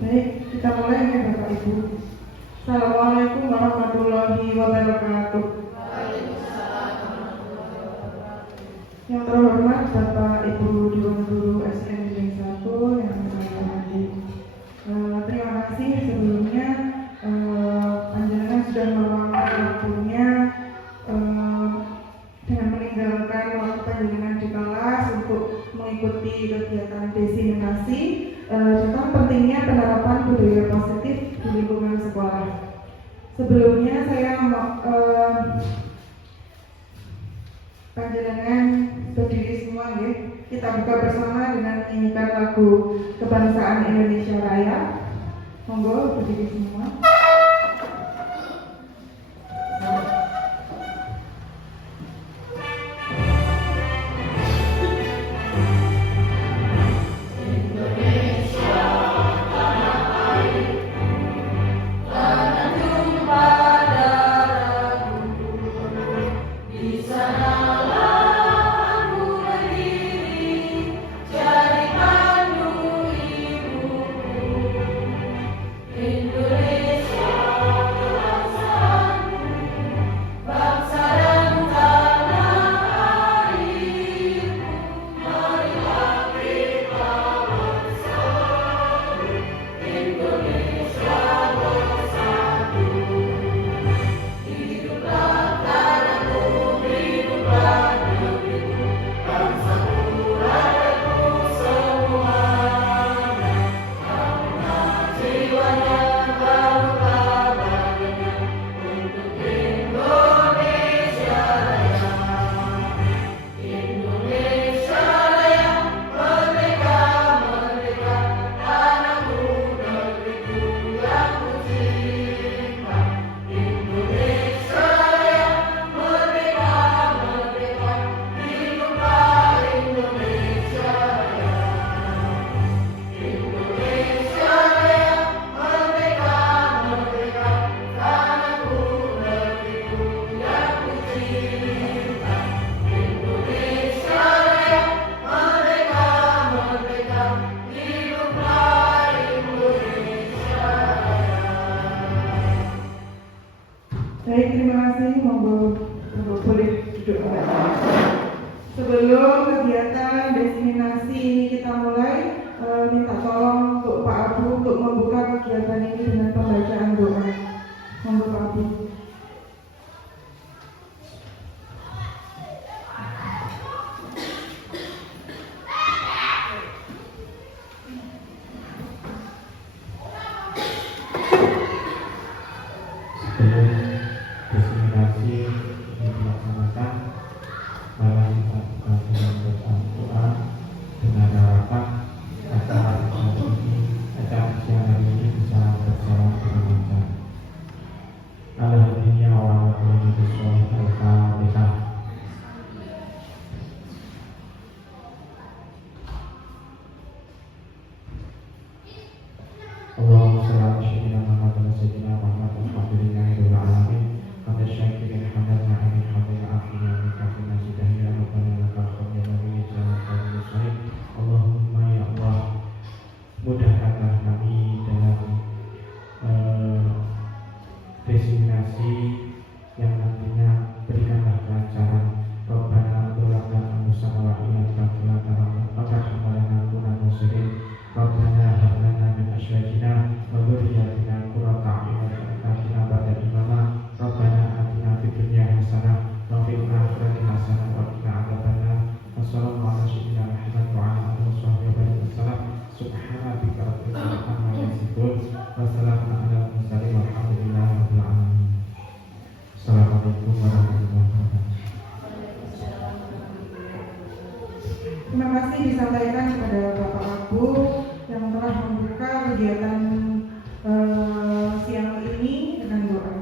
Baik, kita mulai ya Bapak Ibu. Assalamualaikum warahmatullahi wabarakatuh. Yang terhormat Bapak Ibu Dewan Guru SN Negeri 1 yang saya hormati. Terima kasih sebelumnya panjenengan sudah meluangkan waktunya dengan meninggalkan waktu panjenengan di kelas untuk mengikuti kegiatan diseminasi tentang pentingnya penerapan budaya positif di lingkungan sekolah. Sebelumnya saya panjenengan berdiri semua ya. Kita buka bersama dengan menyanyikan lagu Kebangsaan Indonesia Raya. Monggo berdiri semua. Baik, terima kasih. Monggo boleh duduk. Sebelum kegiatan diseminasi ini kita mulai, minta tolong untuk Pak Abu untuk membuka kegiatan ini dengan pembacaan doa. Monggo Pak Abu. Terima kasih disampaikan kepada Bapak Abu yang telah membuka kegiatan siang ini dengan doa.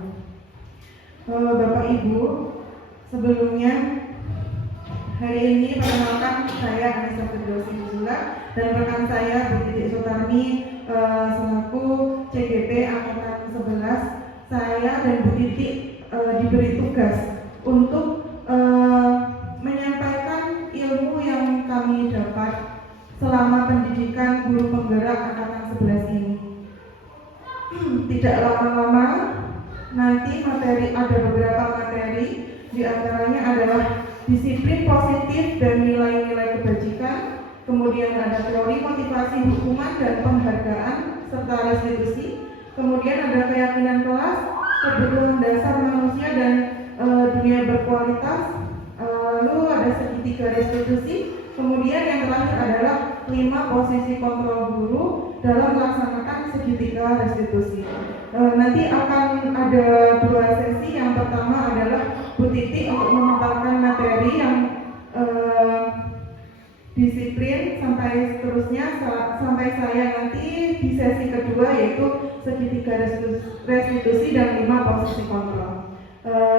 Bapak Ibu, sebelumnya hari ini perkenalkan saya Anissa Firdausi Zula dan rekan saya Bu Titik Sutarmi selaku CGP Angkatan 11. Saya dan Bu Titik diberi tugas untuk menyampaikan ilmu yang kami dapat selama pendidikan guru penggerak Angkatan 11 ini. tidak lama-lama. Nanti ada beberapa materi, di antaranya adalah disiplin positif dan nilai-nilai kebajikan, kemudian ada teori motivasi hukuman dan penghargaan serta restitusi, kemudian ada keyakinan kelas, kebutuhan dasar manusia dan dunia berkualitas, lalu ada segitiga restitusi, kemudian yang terakhir adalah 5 posisi kontrol guru dalam melaksanakan segitiga restitusi. Nanti akan ada 2 sesi. Yang pertama adalah Bu Titi untuk memaparkan materi yang disiplin sampai seterusnya, sampai saya nanti di sesi kedua yaitu segitiga restitusi dan 5 posisi kontrol.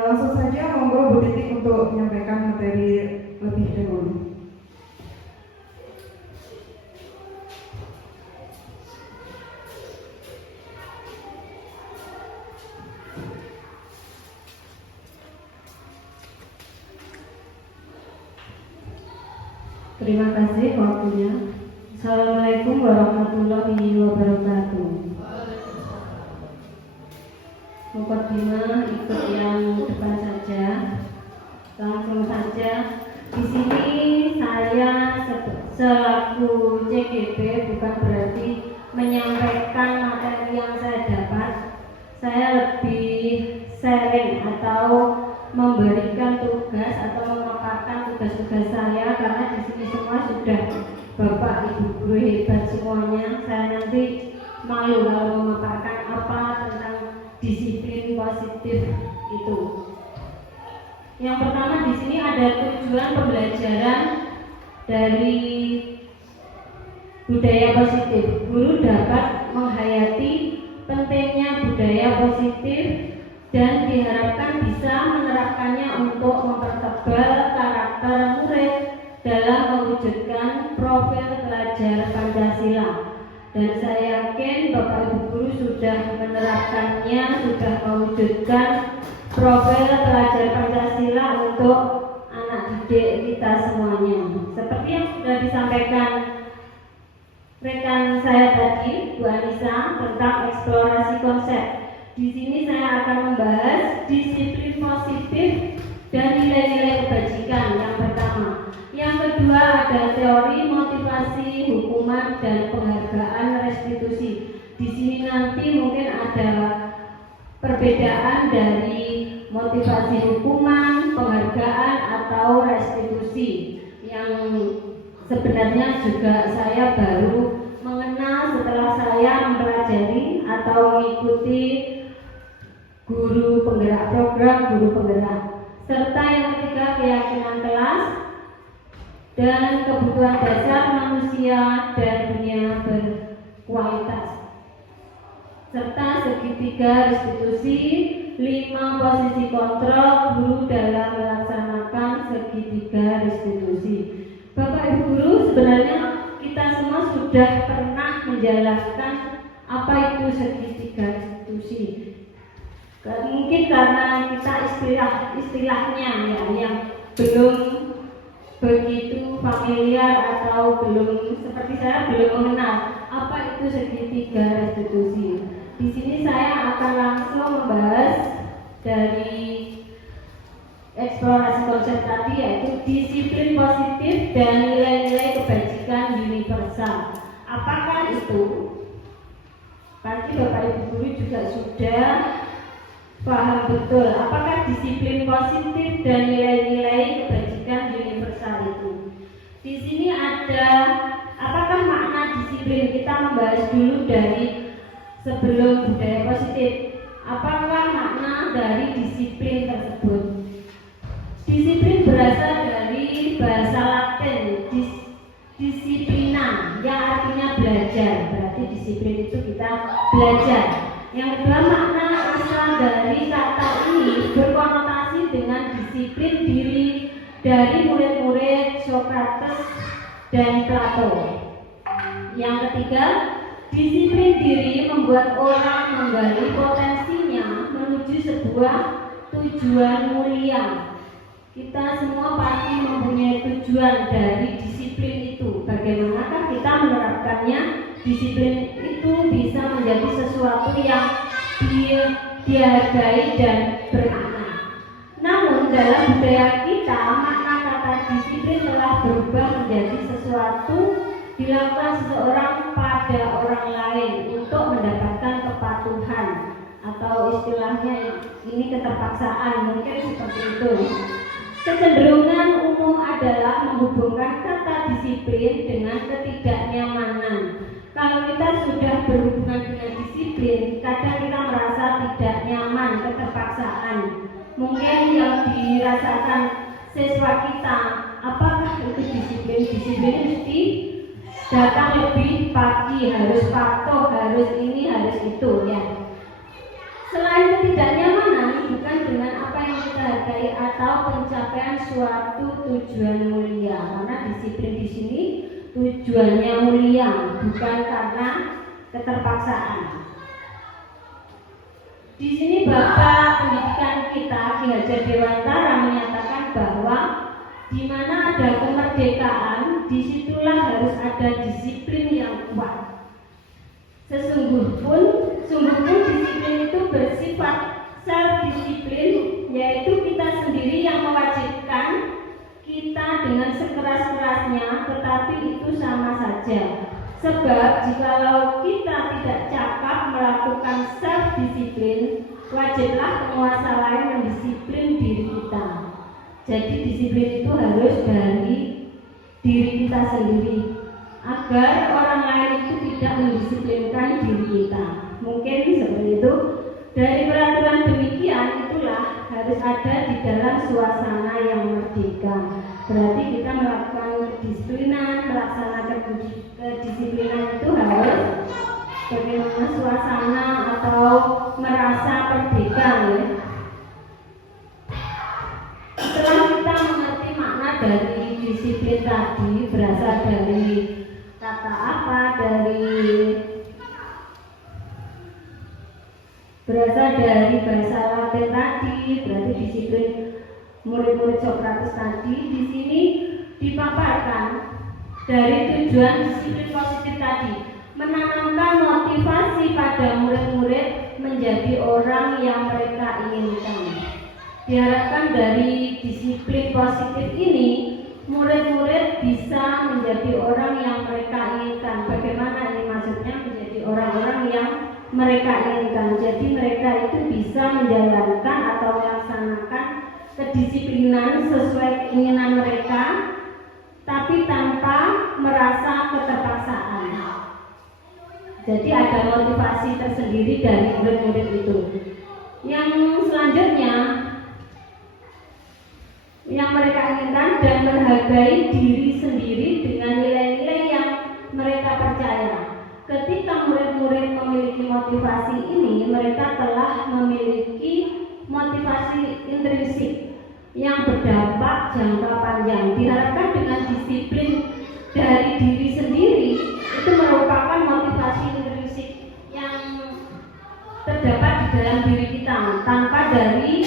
Langsung saja monggo Bu Titi untuk menyampaikan materi lebih dahulu. Terima kasih waktunya. Assalamualaikum warahmatullahi wabarakatuh. Mukadimah ikut yang depan saja. Langsung saja. Di sini saya selaku CGP bukan berarti menyampaikan materi yang saya dapat. Saya lebih sharing atau memberikan tugas atau memaparkan tugas-tugas saya, karena di sini semua sudah Bapak Ibu guru hebat semuanya. Saya nanti malu kalau memaparkan apa tentang disiplin positif itu. Yang pertama, di sini ada tujuan pembelajaran dari budaya positif. Guru dapat menghayati pentingnya budaya positif dan diharapkan bisa menerapkannya untuk mempertebal karakter murid dalam mewujudkan profil pelajar Pancasila. Dan saya yakin Bapak Ibu guru sudah menerapkannya, sudah mewujudkan profil pelajar Pancasila untuk anak didik kita semuanya. Seperti yang sudah disampaikan rekan saya tadi, Bu Anissa, tentang eksplorasi konsep. Di sini saya akan membahas disiplin positif dan nilai-nilai kebajikan yang pertama. Yang kedua ada teori motivasi hukuman dan penghargaan restitusi. Di sini nanti mungkin ada perbedaan dari motivasi hukuman, penghargaan atau restitusi yang sebenarnya juga saya baru mengenal setelah saya mempelajari atau mengikuti guru penggerak program guru penggerak. Serta yang ketiga keyakinan kelas dan kebutuhan dasar manusia dan dunia berkualitas. Serta segitiga restitusi, 5 posisi kontrol guru dalam melaksanakan segitiga restitusi. Bapak Ibu guru, sebenarnya kita semua sudah pernah menjelaskan apa itu segitiga restitusi. Mungkin karena kita istilahnya ya yang belum begitu familiar atau belum, seperti saya belum mengenal apa itu segitiga restitusi. Di sini saya akan langsung membahas dari eksplorasi konsep tadi, yaitu disiplin positif dan nilai-nilai kebajikan universal. Apakah itu? Pasti Bapak Ibu guru juga sudah paham betul apakah disiplin positif dan nilai-nilai kebajikan universal itu. Di sini ada apakah makna disiplin. Kita membahas dulu dari sebelum budaya positif. Apakah makna dari disiplin tersebut? Disiplin berasal dari bahasa Latin disiplina, yang artinya belajar. Berarti disiplin itu kita belajar. Yang kedua, makna asal dari kata ini berkonotasi dengan disiplin diri dari murid-murid Socrates dan Plato. Yang ketiga, disiplin diri membuat orang menggali potensinya menuju sebuah tujuan mulia. Kita semua pasti mempunyai tujuan dari disiplin itu. Bagaimanakah kita menerapkannya? Disiplin itu bisa menjadi sesuatu yang dihargai dan bermakna. Namun dalam budaya kita, makna kata disiplin telah berubah menjadi sesuatu dilakukan seseorang pada orang lain untuk mendapatkan kepatuhan, atau istilahnya ini keterpaksaan, mungkin seperti itu. Kecenderungan umum adalah menghubungkan kata disiplin dengan ketidaknyamanan. Kalau kita sudah berhubungan dengan disiplin, kadang kita merasa tidak nyaman, keterpaksaan. Mungkin yang dirasakan siswa kita, apakah itu disiplin? Disiplin mesti datang lebih pagi, harus patuh, harus ini, harus itu, ya. Selain ketidaknyamanan, bukan dengan apa yang kita hargai atau pencapaian suatu tujuan mulia. Karena disiplin di sini tujuannya mulia, bukan karena keterpaksaan. Di sini Bapak Pendidikan kita, Ki Hajar Dewantara, menyatakan bahwa di mana ada kemerdekaan, disitulah harus ada disiplin yang kuat. Sungguh pun disiplin itu bersifat self-disiplin, yaitu kita sendiri yang mewajibkan kita dengan sekeras-kerasnya, tetapi itu sama saja. Sebab jikalau kita tidak cakap melakukan self-disiplin, wajiblah penguasa lain mendisiplin diri kita. Jadi disiplin itu harus dari diri kita sendiri, agar orang lain itu tidak mendisiplinkan diri kita. Mungkin seperti itu. Dari peraturan demikian itulah harus ada di dalam suasana yang merdeka. Berarti kita melakukan kedisiplinan, melaksanakan kedisiplinan itu harus bagaimana suasana atau merasa merdeka, ya. Setelah kita mengerti makna dari disiplin tadi, berasal dari kata apa, berasal dari bahasa Latin tadi, berarti disiplin murid-murid Sokrates tadi. Di sini dipaparkan dari tujuan disiplin positif tadi, menanamkan motivasi pada murid-murid menjadi orang yang mereka inginkan. Diharapkan dari disiplin positif ini, murid-murid bisa menjadi orang yang mereka inginkan. Bagaimana ini maksudnya menjadi orang-orang yang mereka inginkan? Jadi mereka itu bisa menjalankan atau melaksanakan kedisiplinan sesuai keinginan mereka, tapi tanpa merasa keterpaksaan. Jadi ada motivasi tersendiri dari murid-murid itu. Yang selanjutnya, yang mereka inginkan dan menghargai diri sendiri dengan nilai-nilai yang mereka percaya. Ketika murid-murid memiliki motivasi ini, mereka telah memiliki motivasi intrinsik yang berdampak jangka panjang. Diharapkan dengan disiplin dari diri sendiri itu merupakan motivasi intrinsik yang terdapat di dalam diri kita, tanpa dari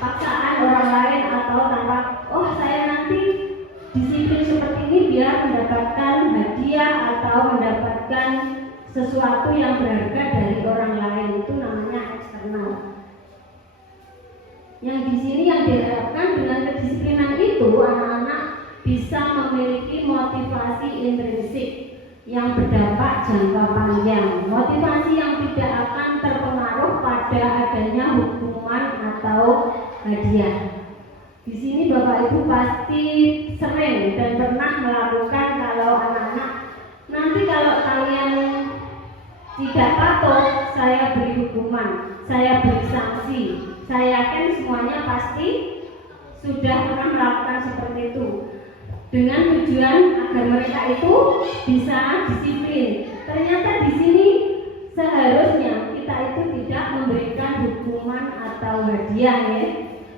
paksaan orang lain atau tanpa saya nanti disiplin seperti ini biar mendapatkan hadiah atau mendapatkan sesuatu yang berharga dari orang lain. Itu namanya eksternal. Yang di sini yang diharapkan dengan kedisiplinan itu, anak-anak bisa memiliki motivasi intrinsik yang berdampak jangka panjang, motivasi yang tidak akan terpengaruh pada adanya hukuman atau hadiah. Di sini Bapak Ibu pasti sering dan pernah melakukan kalau anak-anak nanti kalau kalian tidak patuh, saya beri hukuman, saya beri sanksi. Saya yakin semuanya pasti sudah pernah melakukan seperti itu, dengan tujuan agar mereka itu bisa disiplin. Ternyata di sini seharusnya kita itu tidak memberikan hukuman atau hadiah, ya.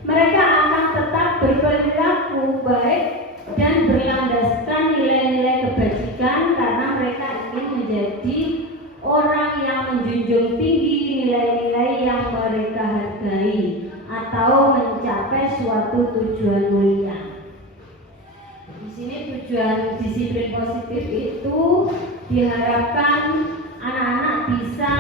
Mereka akan tetap berperilaku baik dan berlandaskan nilai-nilai kebajikan karena mereka ingin menjadi orang yang menjunjung tinggi nilai-nilai yang mereka hargai atau mencapai suatu tujuan mulia. Di sini tujuan disiplin positif itu diharapkan anak-anak bisa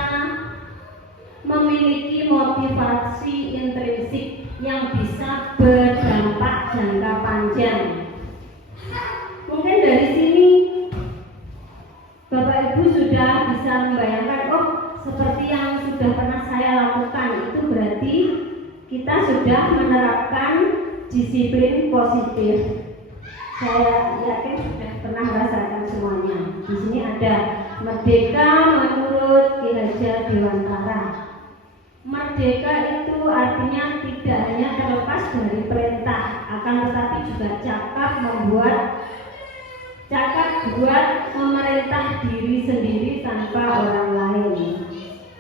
memiliki motivasi intrinsik yang bisa berdampak jangka panjang. Mungkin dari sini Bapak Ibu sudah bisa membayangkan, oh seperti yang sudah pernah saya lakukan, itu berarti kita sudah menerapkan disiplin positif. Saya yakin sudah pernah merasakan semuanya. Di sini ada merdeka menurut Ki Hajar Dewantara. Merdeka itu artinya tidak hanya terlepas dari perintah, akan tetapi juga cakap buat memerintah diri sendiri tanpa orang lain.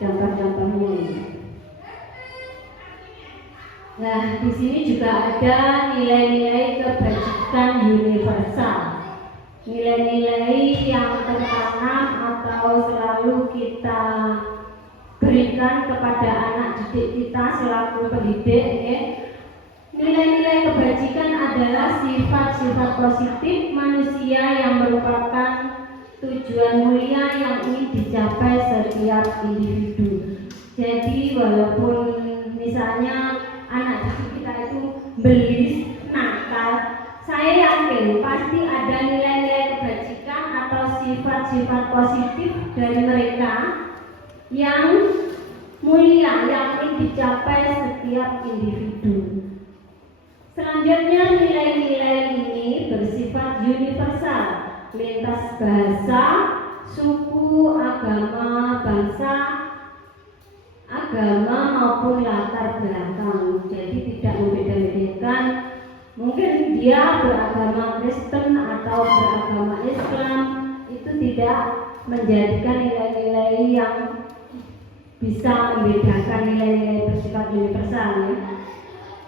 Contoh-contohnya ini. Nah, di sini juga ada nilai-nilai kebajikan universal. Nilai-nilai yang tertanam atau selalu kita berikan kepada anak didik kita selaku pendidik, ya. Nilai-nilai kebajikan adalah sifat-sifat positif manusia yang merupakan tujuan mulia yang ingin dicapai setiap individu. Jadi walaupun misalnya anak didik kita itu belis, nakal, saya yakin pasti ada nilai-nilai kebajikan atau sifat-sifat positif dari mereka yang mulia yang ingin dicapai setiap individu. Selanjutnya, nilai-nilai ini bersifat universal, lintas bahasa, suku, agama, bangsa, agama maupun latar belakang. Jadi tidak membeda-bedakan. Mungkin dia beragama Kristen atau beragama Islam, itu tidak menjadikan nilai-nilai yang bisa membedakan nilai-nilai bersifat universal, ya.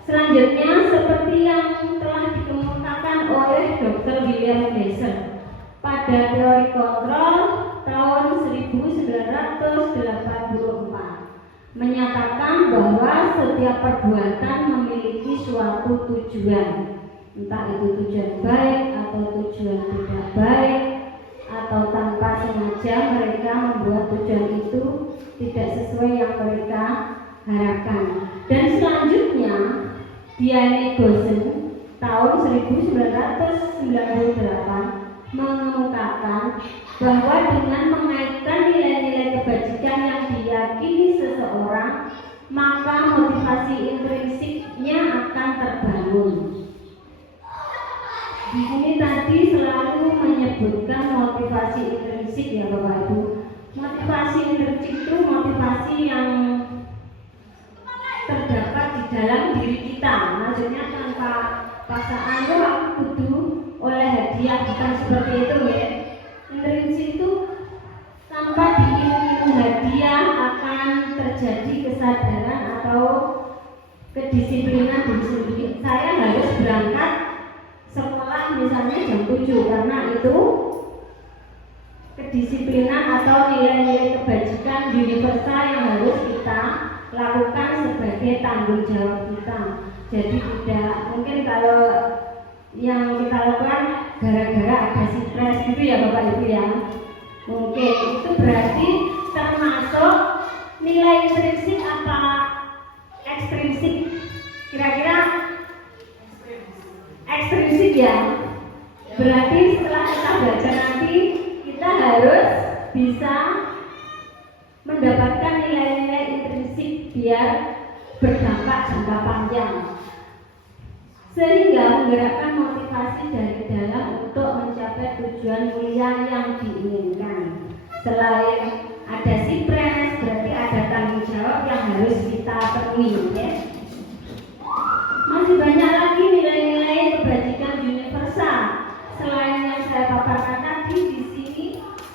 Selanjutnya, seperti yang telah dikemukakan oleh Dr. William Glasser pada teori kontrol tahun 1984, menyatakan bahwa setiap perbuatan memiliki suatu tujuan, entah itu tujuan baik atau tujuan tidak baik, atau tanpa sengaja mereka membuat tujuan itu tidak sesuai yang mereka harapkan. Dan selanjutnya, Diane Gosen tahun 1998 mengemukakan bahwa dengan mengaitkan nilai-nilai kebajikan yang diyakini seseorang, maka motivasi intrinsiknya akan terbangun. Di sini tadi selalu menyebutkan motivasi intrinsik, ya Bapak Ibu. Motivasi intrinsik itu motivasi yang terdapat di dalam diri kita. Maksudnya tanpa paksaan, aku kudu oleh hadiah, bukan seperti itu, ya. Intrinsik itu tanpa diiringi hadiah akan terjadi kesadaran atau kedisiplinan diri sendiri. Saya harus berangkat sekolah misalnya jam 7 karena itu kedisiplinan atau nilai-nilai kebajikan universal yang harus kita lakukan sebagai tanggung jawab kita. Jadi tidak mungkin kalau yang kita lakukan gara-gara ada stres gitu, ya Bapak Ibu, ya. Mungkin itu berarti termasuk nilai intrinsik apa ekstrinsik? Kira-kira ekstrinsik, ya. Berarti setelah kita baca nanti kita harus bisa mendapatkan nilai-nilai intrinsik biar berdampak jangka panjang, sehingga menggerakkan motivasi dari dalam untuk mencapai tujuan mulia yang diinginkan. Selain ada sipres, berarti ada tanggung jawab yang harus kita penuhi, ya. Masih banyak lagi nilai-nilai kebajikan universal selain yang saya paparkan tadi. Di sini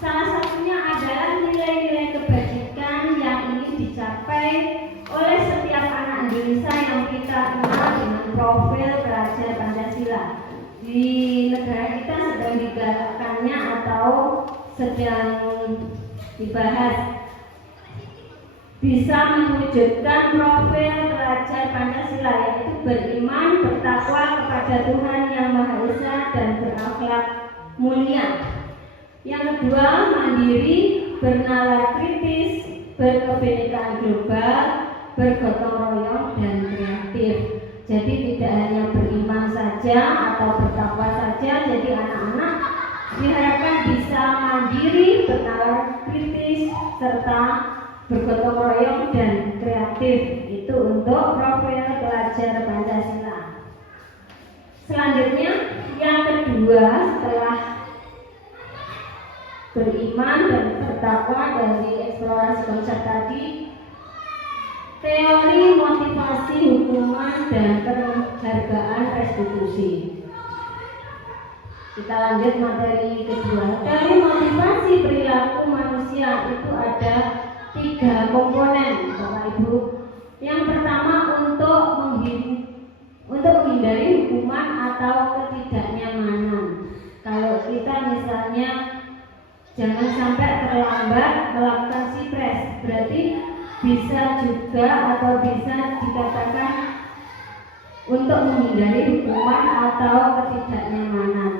salah satunya adalah nilai-nilai kebajikan yang ingin dicapai oleh setiap anak Indonesia yang kita kenal dengan profil pelajar Pancasila. Di negara kita sedang digalakkannya atau sedang dibahas bisa mewujudkan profil pelajar Pancasila, yaitu beriman, bertakwa kepada Tuhan Yang Maha Esa dan berakhlak mulia. Yang kedua, mandiri, bernalar kritis, berkebinekaan global, bergotong royong dan kreatif. Jadi tidak hanya beriman saja atau bertakwa saja, jadi anak-anak diharapkan bisa mandiri, bernalar kritis, serta bergotong royong dan kreatif. Itu untuk profil pelajar Pancasila. Selanjutnya yang kedua, setelah beriman dan bertakwa dari eksplorasi konsep tadi, teori motivasi hukuman dan penghargaan restitusi. Kita lanjut materi kedua. Teori motivasi perilaku manusia itu ada 3 komponen, Bapak Ibu. Yang pertama untuk menghindari hukuman atau ketidaknyamanan. Kalau kita misalnya jangan sampai terlambat melakukan sipres, berarti bisa juga atau bisa dikatakan untuk menghindari hukuman atau ketidaknyamanan.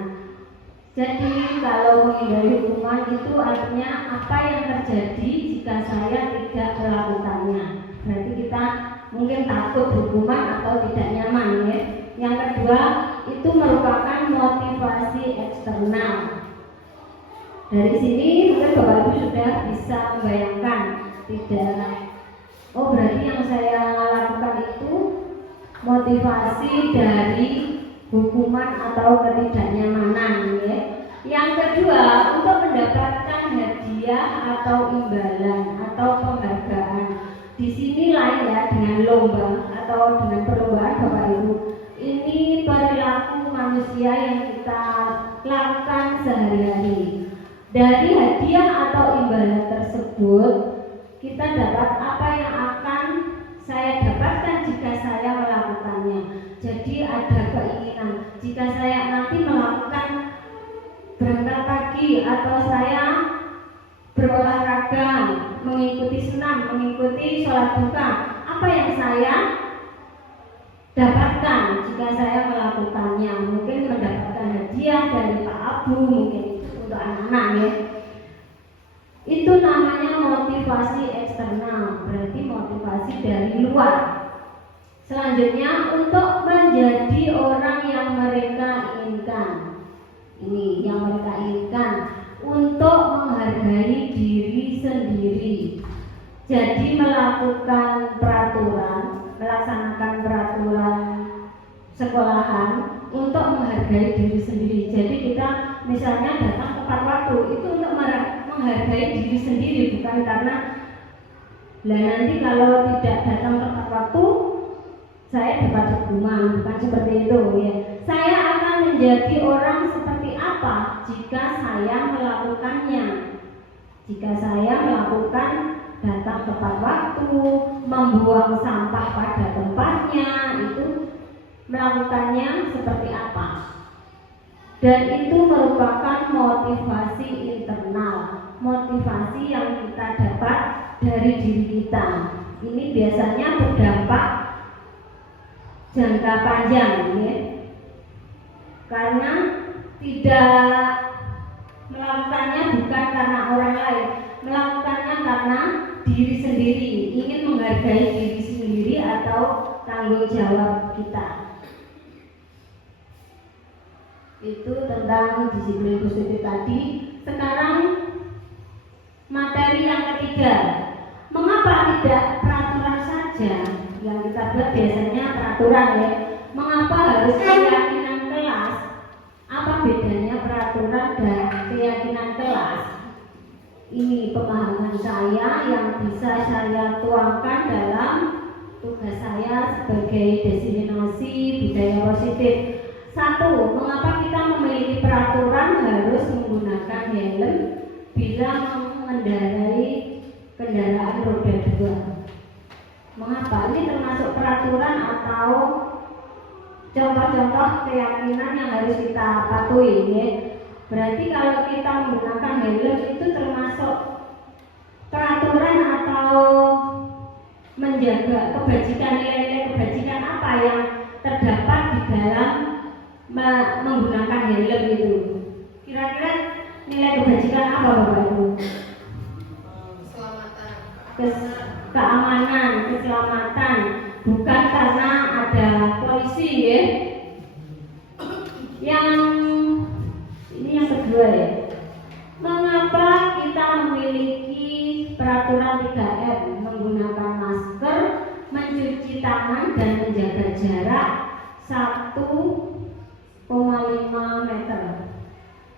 Jadi kalau menghindari hukuman itu artinya apa yang terjadi jika saya tidak melakukannya. Berarti kita mungkin takut hukuman atau tidak nyaman ya. Yang kedua itu merupakan motivasi eksternal. Dari sini mungkin Bapak Ibu sudah bisa membayangkan, tidak, oh berarti yang saya lakukan itu motivasi dari hukuman atau ketidaknyamanan ya. Yang kedua untuk mendapatkan hadiah atau imbalan atau penghargaan. Di sini lain ya dengan lomba atau dengan perlombaan Bapak Ibu. Ini perilaku manusia yang kita lakukan sehari-hari. Dari hadiah atau imbalan tersebut kita dapat apa yang akan saya dapatkan jika saya melakukannya. Jadi ada keinginan jika saya nanti melakukan berangkat pagi atau saya berolahraga, mengikuti senam, mengikuti sholat duha, apa yang saya dapatkan jika saya melakukannya. Mungkin mendapatkan hadiah dari Pak Abu, mungkin untuk anak-anak ya. Itu namanya motivasi eksternal, berarti motivasi dari luar. Selanjutnya untuk menjadi orang yang mereka inginkan. Ini yang mereka inginkan, untuk menghargai diri sendiri. Jadi melakukan peraturan, melaksanakan peraturan sekolahan untuk menghargai diri sendiri. Jadi kita misalnya datang tepat waktu itu untuk menghargai diri sendiri, bukan karena nanti kalau tidak datang tepat waktu saya dapat hukuman, bukan seperti itu ya. Saya akan menjadi orang seperti apa jika saya melakukannya. Jika saya melakukan datang tepat waktu, membuang sampah pada tempatnya, itu melakukannya seperti apa. Dan itu merupakan motivasi internal, motivasi yang kita dapat dari diri kita. Ini biasanya berdampak jangka panjang ya. Karena tidak melakukannya bukan karena orang lain, melakukannya karena diri sendiri, ingin menghargai diri sendiri atau tanggung jawab kita. Itu tentang disiplin positif tadi. Sekarang materi yang ketiga, mengapa tidak peraturan saja yang kita buat, biasanya peraturan ya. Mengapa harus keyakinan kelas? Apa bedanya peraturan dan keyakinan kelas? Ini pemahaman saya yang bisa saya tuangkan dalam tugas saya sebagai diseminasi budaya positif. 1. Mengapa kita memiliki peraturan harus menggunakan helm bila mengendarai kendaraan roda 2? Mengapa? Ini termasuk peraturan atau contoh-contoh keyakinan yang harus kita patuhi ya. Berarti kalau kita menggunakan helm itu termasuk peraturan atau menjaga kebajikan, nilai-nilai kebajikan apa yang terdapat di dalam menggunakan helm itu. Kira-kira nilai kebajikan apa Bapak Ibu? keamanan, keselamatan, bukan karena ada polisi ya. Yang kedua ya, mengapa kita memiliki peraturan 3M, menggunakan masker, mencuci tangan dan menjaga jarak 1,5 meter,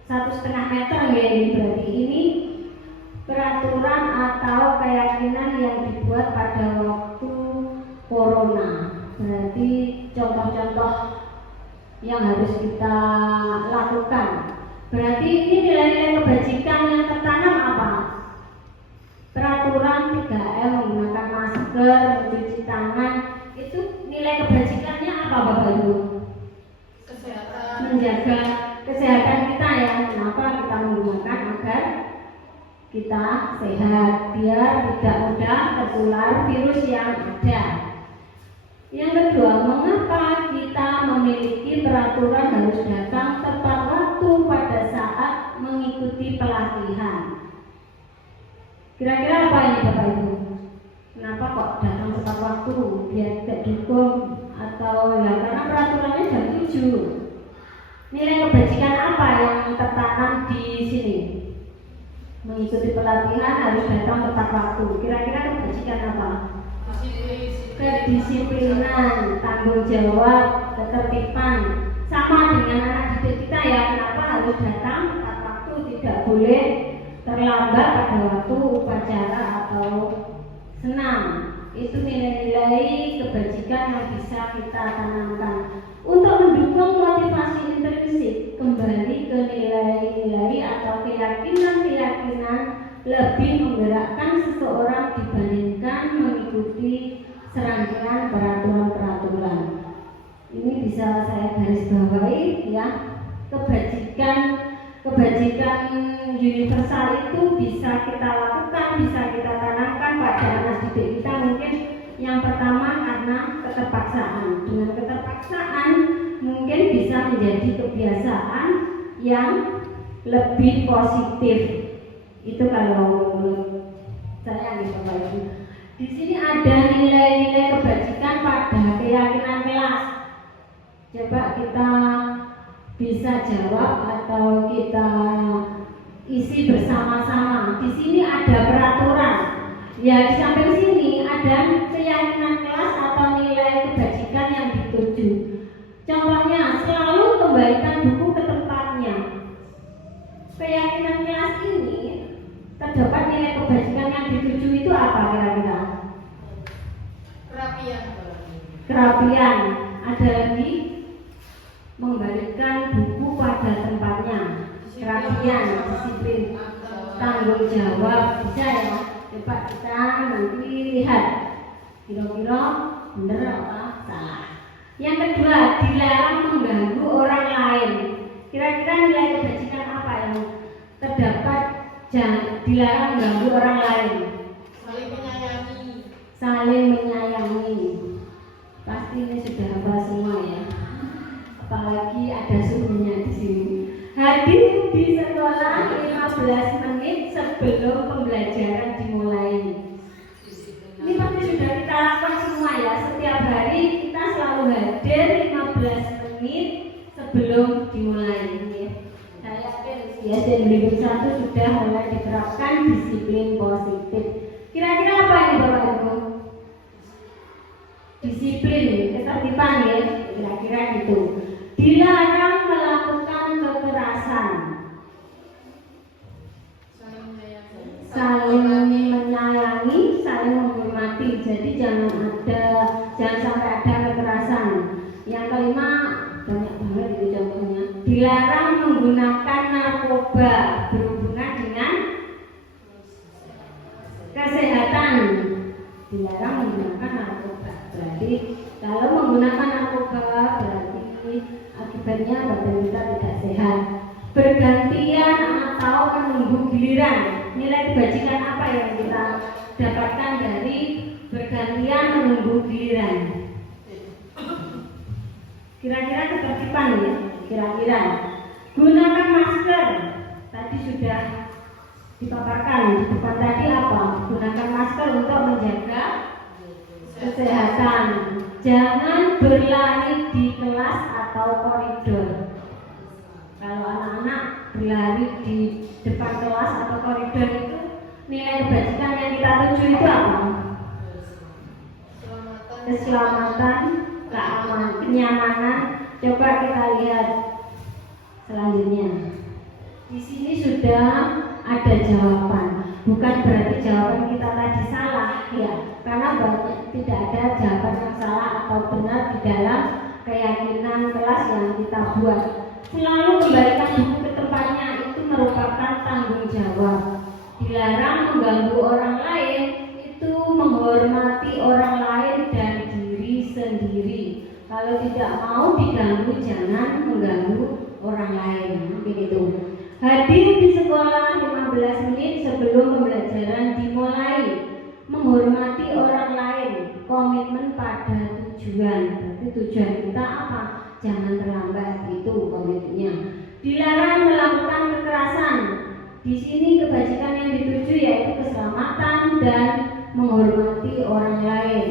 1,5 meter ya. Ini berarti ini peraturan atau keyakinan yang dibuat pada waktu corona. Berarti contoh-contoh yang harus kita lakukan. Berarti ini nilai-nilai kebajikan yang tertanam apa? Peraturan 3M, menggunakan masker, mencuci tangan, itu nilai kebajikannya apa Bapak Ibu? Kesehatan. Menjaga kesehatan kita ya. Kenapa kita menggunakan? Agar kita sehat, biar tidak mudah tertular virus yang ada. Yang kedua, mengapa kita memiliki peraturan harus datang tepat waktu pada saat mengikuti pelatihan? Kira-kira apa ini Bapak Ibu? Kenapa kok datang tepat waktu? Biar tidak dihukum atau ya karena peraturannya jam 7. Nilai kebajikan apa yang tertanam di sini? Mengikuti pelatihan harus datang tepat waktu. Kira-kira kebajikan apa? Kedisiplinan, tanggung jawab, ketertiban. Sama dengan anak didik kita ya. Kenapa harus datang tepat waktu? Tidak boleh terlambat pada waktu upacara atau senam. Itu nilai-nilai kebajikan yang bisa kita tanamkan. Untuk mendukung motivasi intrinsik, kembali ke nilai-nilai atau keyakinan-keyakinan lebih menggerakkan seseorang dibandingkan mengikuti serangkaian peraturan-peraturan. Ini bisa saya garis bawahi ya. Kebajikan universal itu bisa kita lakukan, bisa kita tanamkan pada anak didik kita. Mungkin yang pertama karena keterpaksaan. Dengan keterpaksaan mungkin bisa menjadi kebiasaan yang lebih positif. Itu kalau menurut saya nih Bapak Ibu. Di sini ada nilai-nilai kebajikan pada keyakinan kelas. Coba kita bisa jawab atau kita isi bersama-sama. Di sini ada peraturan. Ya, di samping sini ada keyakinan kelas atau nilai kebajikan yang dituju. Contohnya, selalu kembalikan buku ke tempatnya. Keyakinan kelas ini terdapat nilai kebajikan yang dituju itu apa kira-kira? Kerapian. Ada lagi mengembalikan buku pada tempatnya. Kerapian, disiplin, tanggung jawab. Bisa ya? Coba kita nanti lihat kira-kira benar apa salah. Yang kedua, dilarang mengganggu orang lain. Kira-kira nilai kebajikan apa yang terdapat? Dilarang mengganggu orang lain. Saling menyayangi. Pasti ini sudah hafal semua ya. Apalagi ada suhunya di sini. Hadir di sekolah 15 menit sebelum pembelajaran dimulai. Ini pasti sudah kita lakukan semua ya. Setiap hari kita selalu hadir 15 menit sebelum dimulai. Saya yakin ya, dari 1 sudah mulai diterapkan disiplin positif. Kira-kira apa ini Bapak Ibu? Disiplin, ketertiban ya, kira-kira gitu. Dilarang melakukan kekerasan. Saling menyayangi, saling menghormati. Jadi jangan sampai ada kekerasan. Yang kelima, banyak banget itu contohnya. Dilarang menggunakan narkoba berhubungan dengan kesehatan. Dilarang menggunakan narkoba. Berarti kalau menggunakan narkoba berarti akibatnya badan kita tidak sehat. Bergantian atau menunggu giliran. Nilai kebajikan apa yang kita dapatkan dari bergantian menunggu giliran? Kira-kira ketertiban ya? Kira-kira gunakan masker. Tadi sudah dipaparkan di depan tadi apa? Gunakan masker untuk menjaga kesehatan. Jangan berlari di kelas atau koridor. Kalau anak-anak berlari di depan kelas atau koridor itu nilai kebajikan yang kita tuju itu apa? Keselamatan, keamanan, kenyamanan. Coba kita lihat selanjutnya. Di sini sudah ada jawaban. Bukan berarti jawaban kita tadi salah, ya. Karena tidak ada jawaban yang salah atau benar di dalam keyakinan kelas yang kita buat. Selalu kembalikan buku ke tempatnya, itu merupakan tanggung jawab. Dilarang mengganggu orang lain, itu menghormati orang lain dan diri sendiri. Kalau tidak mau diganggu, jangan mengganggu orang lain. Begitu. Hadir di sekolah 15 menit sebelum pembelajaran dimulai. Menghormati orang lain, komitmen pada tujuan. Berarti tujuan kita apa? Jangan terlambat, itu komitmennya. Dilarang melakukan kekerasan. Di sini kebajikan yang dituju yaitu keselamatan dan menghormati orang lain.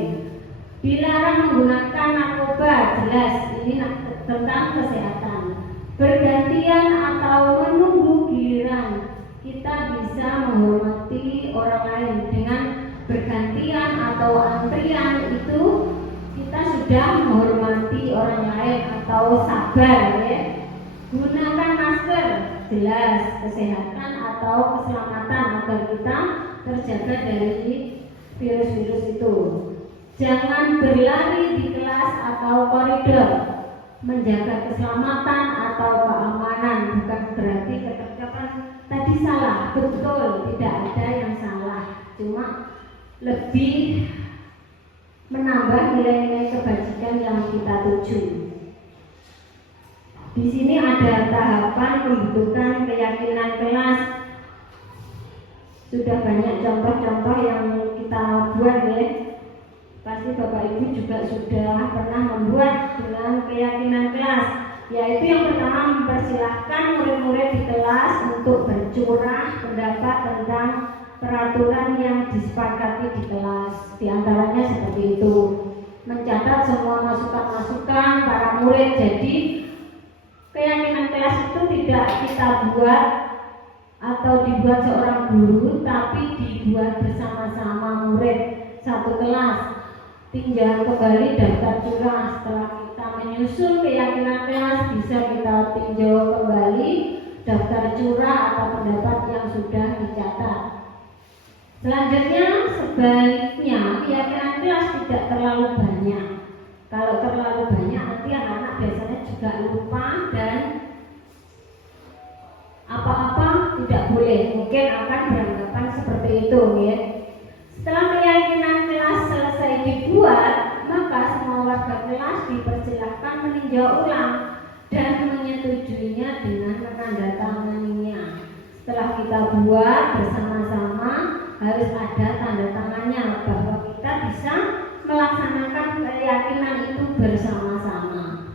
Dilarang menggunakan narkoba, jelas ini tentang kesehatan. Bergantian atau menunggu giliran, kita bisa menghormati orang lain dengan bergantian atau antrian, itu kita sudah menghormati orang lain atau sabar, ya. Gunakan masker, jelas kesehatan atau keselamatan agar kita terjaga dari virus-virus itu. Jangan berlari di kelas atau koridor. Menjaga keselamatan atau keamanan, bukan berarti ketercapan tadi salah. Betul, tidak ada yang salah, cuma lebih menambah nilai-nilai kebajikan yang kita tuju. Di sini ada tahapan pembentukan keyakinan kelas. Sudah banyak contoh-contoh yang kita buat, ya. Pasti Bapak Ibu juga sudah pernah membuat dengan keyakinan kelas, yaitu yang pertama mempersilahkan murid-murid di kelas untuk bercurah pendapat tentang peraturan yang disepakati di kelas. Di antaranya seperti itu, mencatat semua masukan-masukan para murid. Jadi keyakinan kelas itu tidak kita buat atau dibuat seorang guru, tapi dibuat bersama-sama murid satu kelas. Tinjau kembali daftar curah. Setelah kita menyusun keyakinan kelas, bisa kita tinjau kembali daftar curah atau pendapat yang sudah dicatat. Selanjutnya, sebaliknya keyakinan kelas tidak terlalu banyak. Kalau terlalu banyak, nanti anak-anak biasanya juga lupa dan apa-apa tidak boleh. Mungkin akan beranggapan seperti itu, ya. Setelah keyakinan kelas selesai dibuat, maka semua warga kelas dipersilahkan meninjau ulang dan menyetujuinya dengan menandatanganinya. Setelah kita buat bersama-sama, harus ada tanda tangannya bahwa kita bisa melaksanakan keyakinan itu bersama-sama.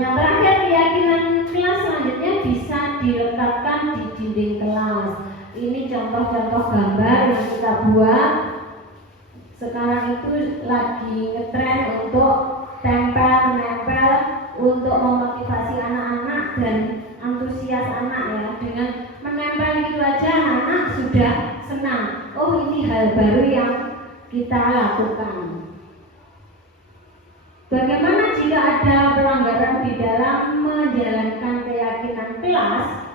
Yang terakhir, keyakinan kelas selanjutnya bisa dilekatkan di dinding kelas. Ini contoh-contoh gambar yang kita buat. Sekarang itu lagi ngetren untuk tempel-nempel untuk memotivasi anak-anak dan antusias anak, ya. Dengan menempel itu aja anak sudah senang. Oh, ini hal baru yang kita lakukan. Bagaimana jika ada pelanggaran di dalam menjalankan keyakinan kelas?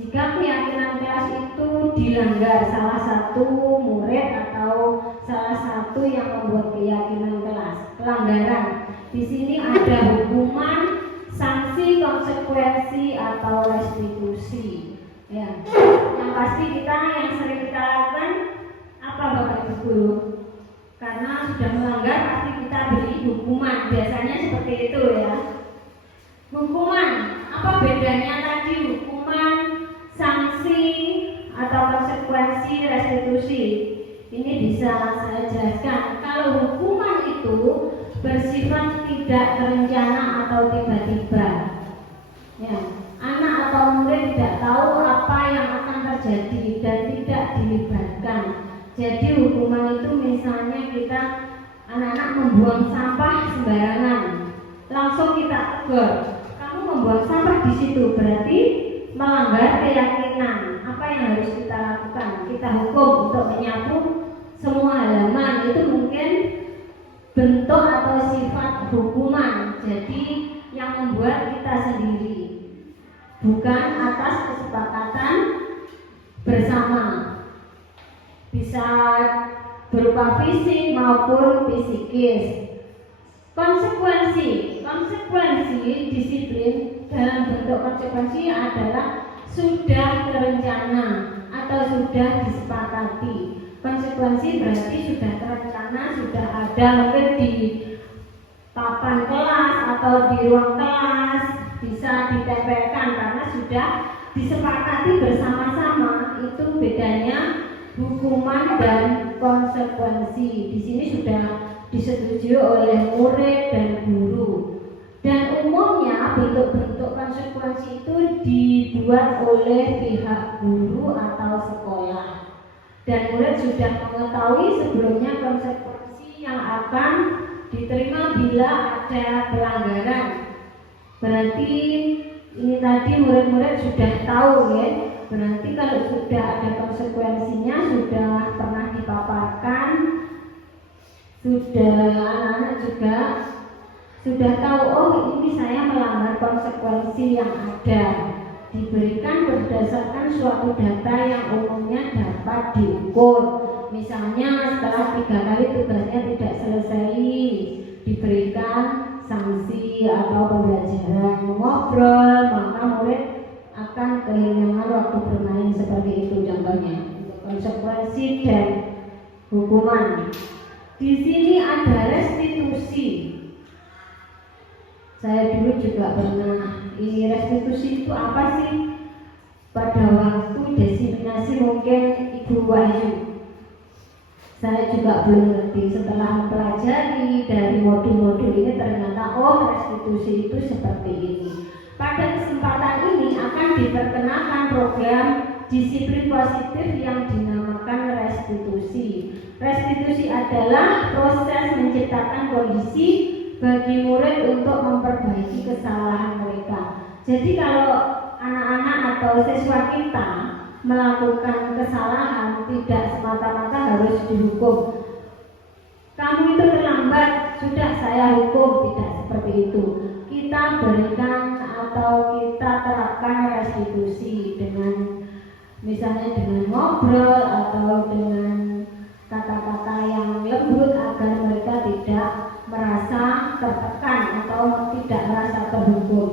Jika keyakinan kelas itu dilanggar salah satu murid atau salah satu yang membuat keyakinan kelas, pelanggaran. Di sini ada hukuman, sanksi, konsekuensi atau restitusi. Ya. Yang pasti yang sering kita lakukan apa, Bapak Ibu Guru? Karena sudah melanggar pasti kita beri hukuman. Biasanya seperti itu, ya. Hukuman, apa bedanya tadi hukuman, sanksi atau konsekuensi, restitusi? Ini bisa saya jelaskan. Kalau hukuman itu bersifat tidak terencana atau tiba-tiba, ya, anak atau murid tidak tahu apa yang akan terjadi terjadi dan tidak dilibatkan. Jadi hukuman itu misalnya kita anak-anak membuang sampah sembarangan, langsung kita tegur, kamu membuang sampah di situ berarti melanggar keyakinan. Apa yang harus kita lakukan? Kita hukum untuk menyapu semua halaman. Itu mungkin bentuk atau sifat hukuman. Jadi yang membuat kita sendiri, bukan atas kesepakatan bersama. Bisa berupa fisik maupun psikis. Konsekuensi disiplin dalam bentuk konsekuensi adalah sudah terencana atau sudah disepakati. Konsekuensi berarti sudah terencana, sudah ada mungkin di papan kelas atau di ruang kelas, bisa ditempelkan karena sudah disepakati bersama-sama. Itu bedanya hukuman dan konsekuensi. Di sini sudah disetujui oleh murid dan guru. Dan umumnya bentuk-bentuk konsekuensi itu dibuat oleh pihak guru atau sekolah. Dan murid sudah mengetahui sebelumnya konsekuensi yang akan diterima bila ada pelanggaran. Berarti ini tadi murid-murid sudah tahu ya. Berarti kalau sudah ada konsekuensinya, sudah pernah dipaparkan, sudah anak-anak juga sudah tahu, oh ini saya melanggar konsekuensi yang ada. Diberikan berdasarkan suatu data yang umumnya dapat diukur. Misalnya setelah 3 kali tugasnya tidak selesai, diberikan sanksi atau pembelajaran. Mengobrol, maka murid akan kehilangan waktu bermain, seperti itu contohnya. Konsekuensi dan hukuman. Di sini ada restitusi. Saya dulu juga pernah. Ini restitusi itu apa sih? Pada waktu desiminasi mungkin Ibu Wahyu, saya juga belum ngerti. Setelah mempelajari dari modul-modul ini, ternyata oh restitusi itu seperti ini. Pada kesempatan ini akan diperkenalkan program disiplin positif yang dinamakan restitusi. Restitusi adalah proses menciptakan kondisi bagi murid untuk memperbaiki kesalahan mereka. Jadi kalau anak-anak atau siswa kita melakukan kesalahan, tidak semata-mata harus dihukum. Kamu itu terlambat, sudah saya hukum, tidak seperti itu. Kita berikan atau kita terapkan restitusi dengan misalnya dengan ngobrol atau dengan kata-kata yang lembut agar mereka tidak merasa tertekan atau tidak merasa terhukum.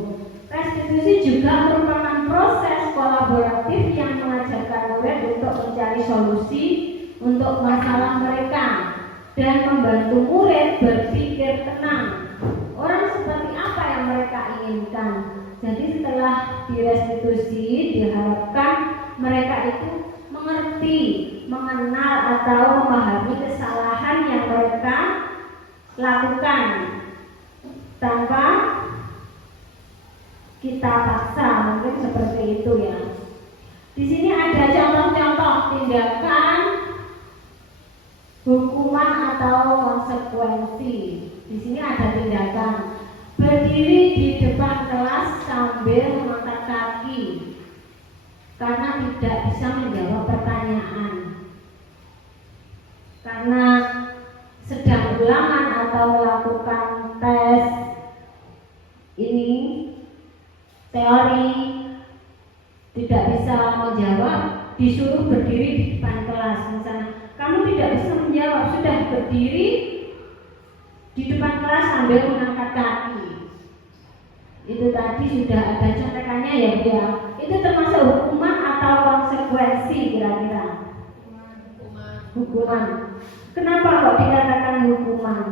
Restitusi juga merupakan proses kolaboratif yang mengajarkan murid untuk mencari solusi untuk masalah mereka dan membantu murid berpikir tenang. Orang seperti apa yang mereka inginkan. Jadi setelah direstitusi diharapkan mereka itu mengerti, mengenal atau memahami kesalahan yang mereka lakukan tanpa kita paksa, mungkin seperti itu ya. Di sini ada contoh-contoh tindakan hukuman atau konsekuensi. Di sini ada tindakan berdiri di depan kelas sambil mengangkat kaki karena tidak bisa menjawab pertanyaan, karena sedang ulangan atau melakukan tes ini teori, tidak bisa menjawab, disuruh berdiri di depan kelas. Misalnya kamu tidak bisa menjawab, sudah berdiri di depan kelas sambil mengangkat kaki. Itu tadi sudah ada contekannya ya Bu ya. Itu termasuk hukuman atau konsekuensi kira-kira? Hukuman. Kenapa kok dikatakan hukuman?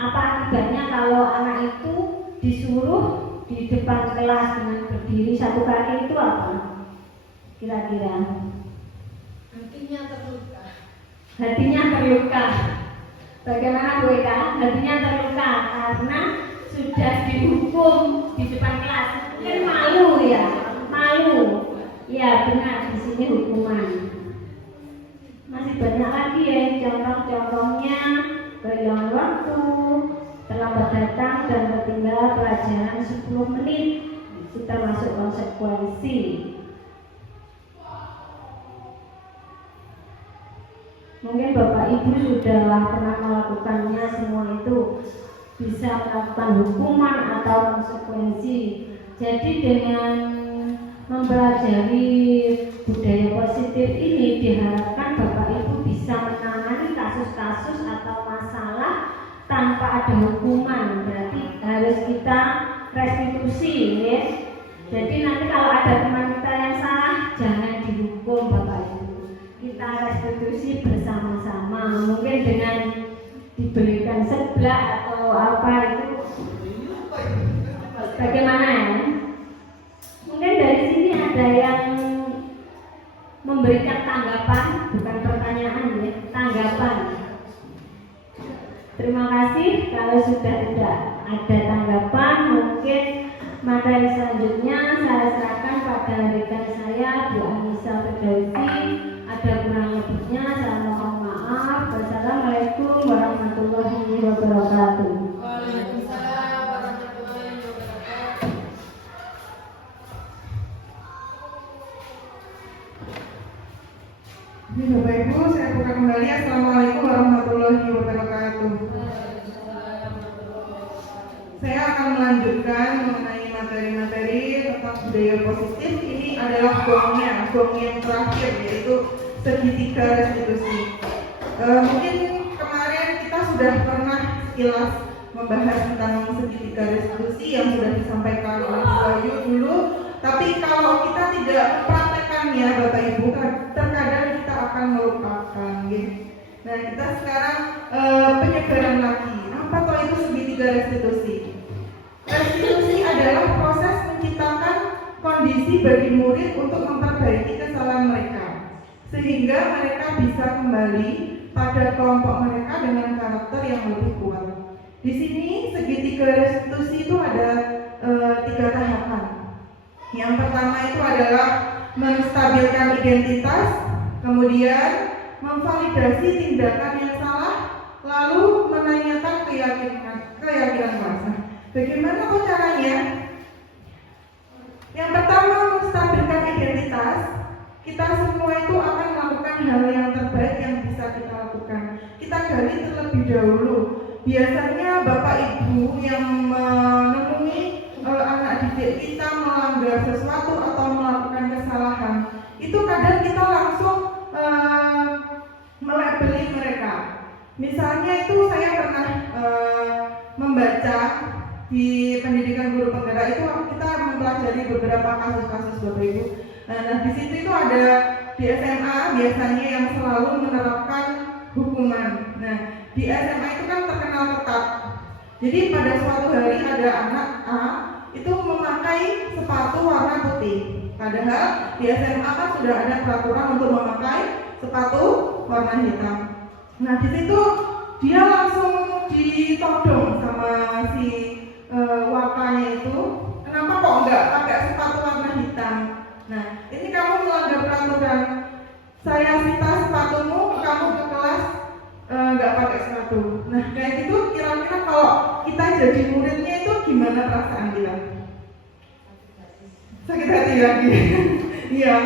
Apa akibatnya kalau anak itu disuruh di depan kelas dengan berdiri satu kaki itu apa? Kira-kira? Hatinya terluka. Hatinya terluka. Bagaimana Bu Eka? Hatinya terluka karena sudah dihukum di depan kelas. Mungkin malu ya, malu Ya benar, di sini hukuman. Masih banyak lagi ya contoh-contohnya: kehilangan waktu, terlambat datang, dan tertinggal pelajaran 10 menit. Itu termasuk konsekuensi. Mungkin Bapak Ibu sudah pernah melakukannya semua itu, bisa melakukan hukuman atau konsekuensi. Jadi dengan mempelajari budaya positif ini diharapkan Bapak Ibu bisa menangani kasus-kasus atau masalah tanpa ada hukuman. Berarti harus kita restitusi ya. Jadi nanti kalau ada teman kita yang salah, jangan dihukum Bapak Ibu, kita restitusi bersama-sama. Mungkin dengan diberikan seblak atau apa itu bagaimana ya. Mungkin dari sini ada yang memberikan tanggapan, bukan pertanyaan ya, tanggapan. Terima kasih. Kalau sudah tidak ada tanggapan, mungkin materi selanjutnya saya serahkan pada rekan saya Bu Anissa Firdausi. Ada kurang lebihnya saya mohon maaf. Wassalamualaikum warahmatullahi wabarakatuh. Waalaikumsalam warahmatullahi wabarakatuh. Ini Bapak Ibu, saya buka kembali. Assalamualaikum warahmatullahi wabarakatuh. Saya akan melanjutkan mengenai materi-materi tentang budaya positif. Ini adalah gong yang terakhir, yaitu segitiga restitusi. Mungkin kemarin kita sudah pernah sekilas membahas tentang segitiga restitusi yang sudah disampaikan oleh Bu Ayu dulu. Tapi kalau kita tidak mempraktekannya, Bapak Ibu, terkadang kita akan melupakan. Gitu. Nah, kita sekarang penyebaran lagi. Apa toh itu segitiga restitusi? Restitusi adalah proses menciptakan kondisi bagi murid untuk memperbaiki kesalahan mereka, sehingga mereka bisa kembali pada kelompok mereka dengan karakter yang lebih kuat. Di sini segitiga restitusi itu ada 3 tahapan. Yang pertama itu adalah menstabilkan identitas, kemudian memvalidasi tindakan yang salah, lalu menanyakan keyakinan bangsa. Bagaimana caranya? Yang pertama, menstabilkan identitas. Kita semua itu akan melakukan hal yang terbaik yang bisa kita lakukan. Kita gali terlebih dahulu. Biasanya Bapak Ibu yang menemui anak didik kita melanggar sesuatu atau melakukan kesalahan, itu kadang kita langsung melabeli mereka. Misalnya itu saya pernah membaca di pendidikan guru penggerak itu kita mempelajari beberapa kasus-kasus Bapak Ibu. Nah, di situ itu ada di SMA biasanya yang selalu menerapkan hukuman. Nah, di SMA itu kan terkenal ketat. Jadi pada suatu hari ada anak A itu memakai sepatu warna putih. Padahal di SMA kan sudah ada peraturan untuk memakai sepatu warna hitam. Nah, di situ dia langsung ditodong sama si wakanya itu, kenapa kok enggak pakai sepatu warna hitam? Nah, ini kamu melanggar peraturan. Saya minta sepatumu, kamu ke kelas enggak pakai sepatu. Nah, kayak gitu kira-kira kalau kita jadi muridnya itu gimana perasaan kita? Sakit hati lagi. Iya.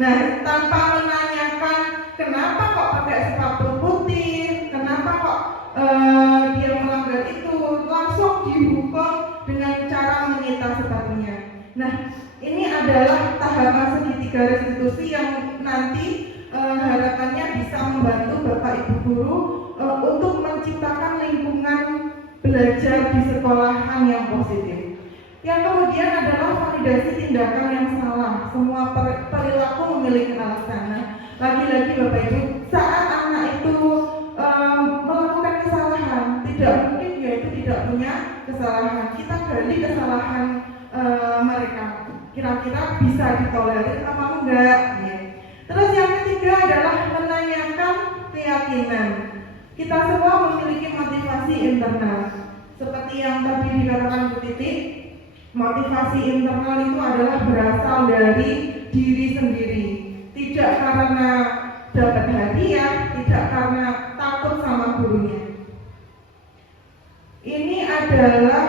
Nah, tanpa menanyakan kenapa kok pakai sepatu putih, kenapa kok dia melanggar itu, langsung dihukum dengan cara menyita sepatunya. Nah, ini adalah tahapan segitiga restitusi yang nanti harapannya bisa membantu Bapak Ibu guru untuk menciptakan lingkungan belajar di sekolahan yang positif. Yang kemudian adalah validasi tindakan yang salah. Semua perilaku memiliki alasan. Nah, lagi-lagi Bapak Ibu, saat anak itu melakukan kesalahan, tidak mungkin dia itu tidak punya kesalahan. Kita gali kesalahan mereka. Kira-kira bisa ditolerir apa enggak? Ya. Terus yang ketiga adalah menanyakan keyakinan. Kita semua memiliki motivasi internal. Seperti yang tadi dikatakan Bu Titik, motivasi internal itu adalah berasal dari diri sendiri, tidak karena dapat hadiah, tidak karena takut sama gurunya. Ini adalah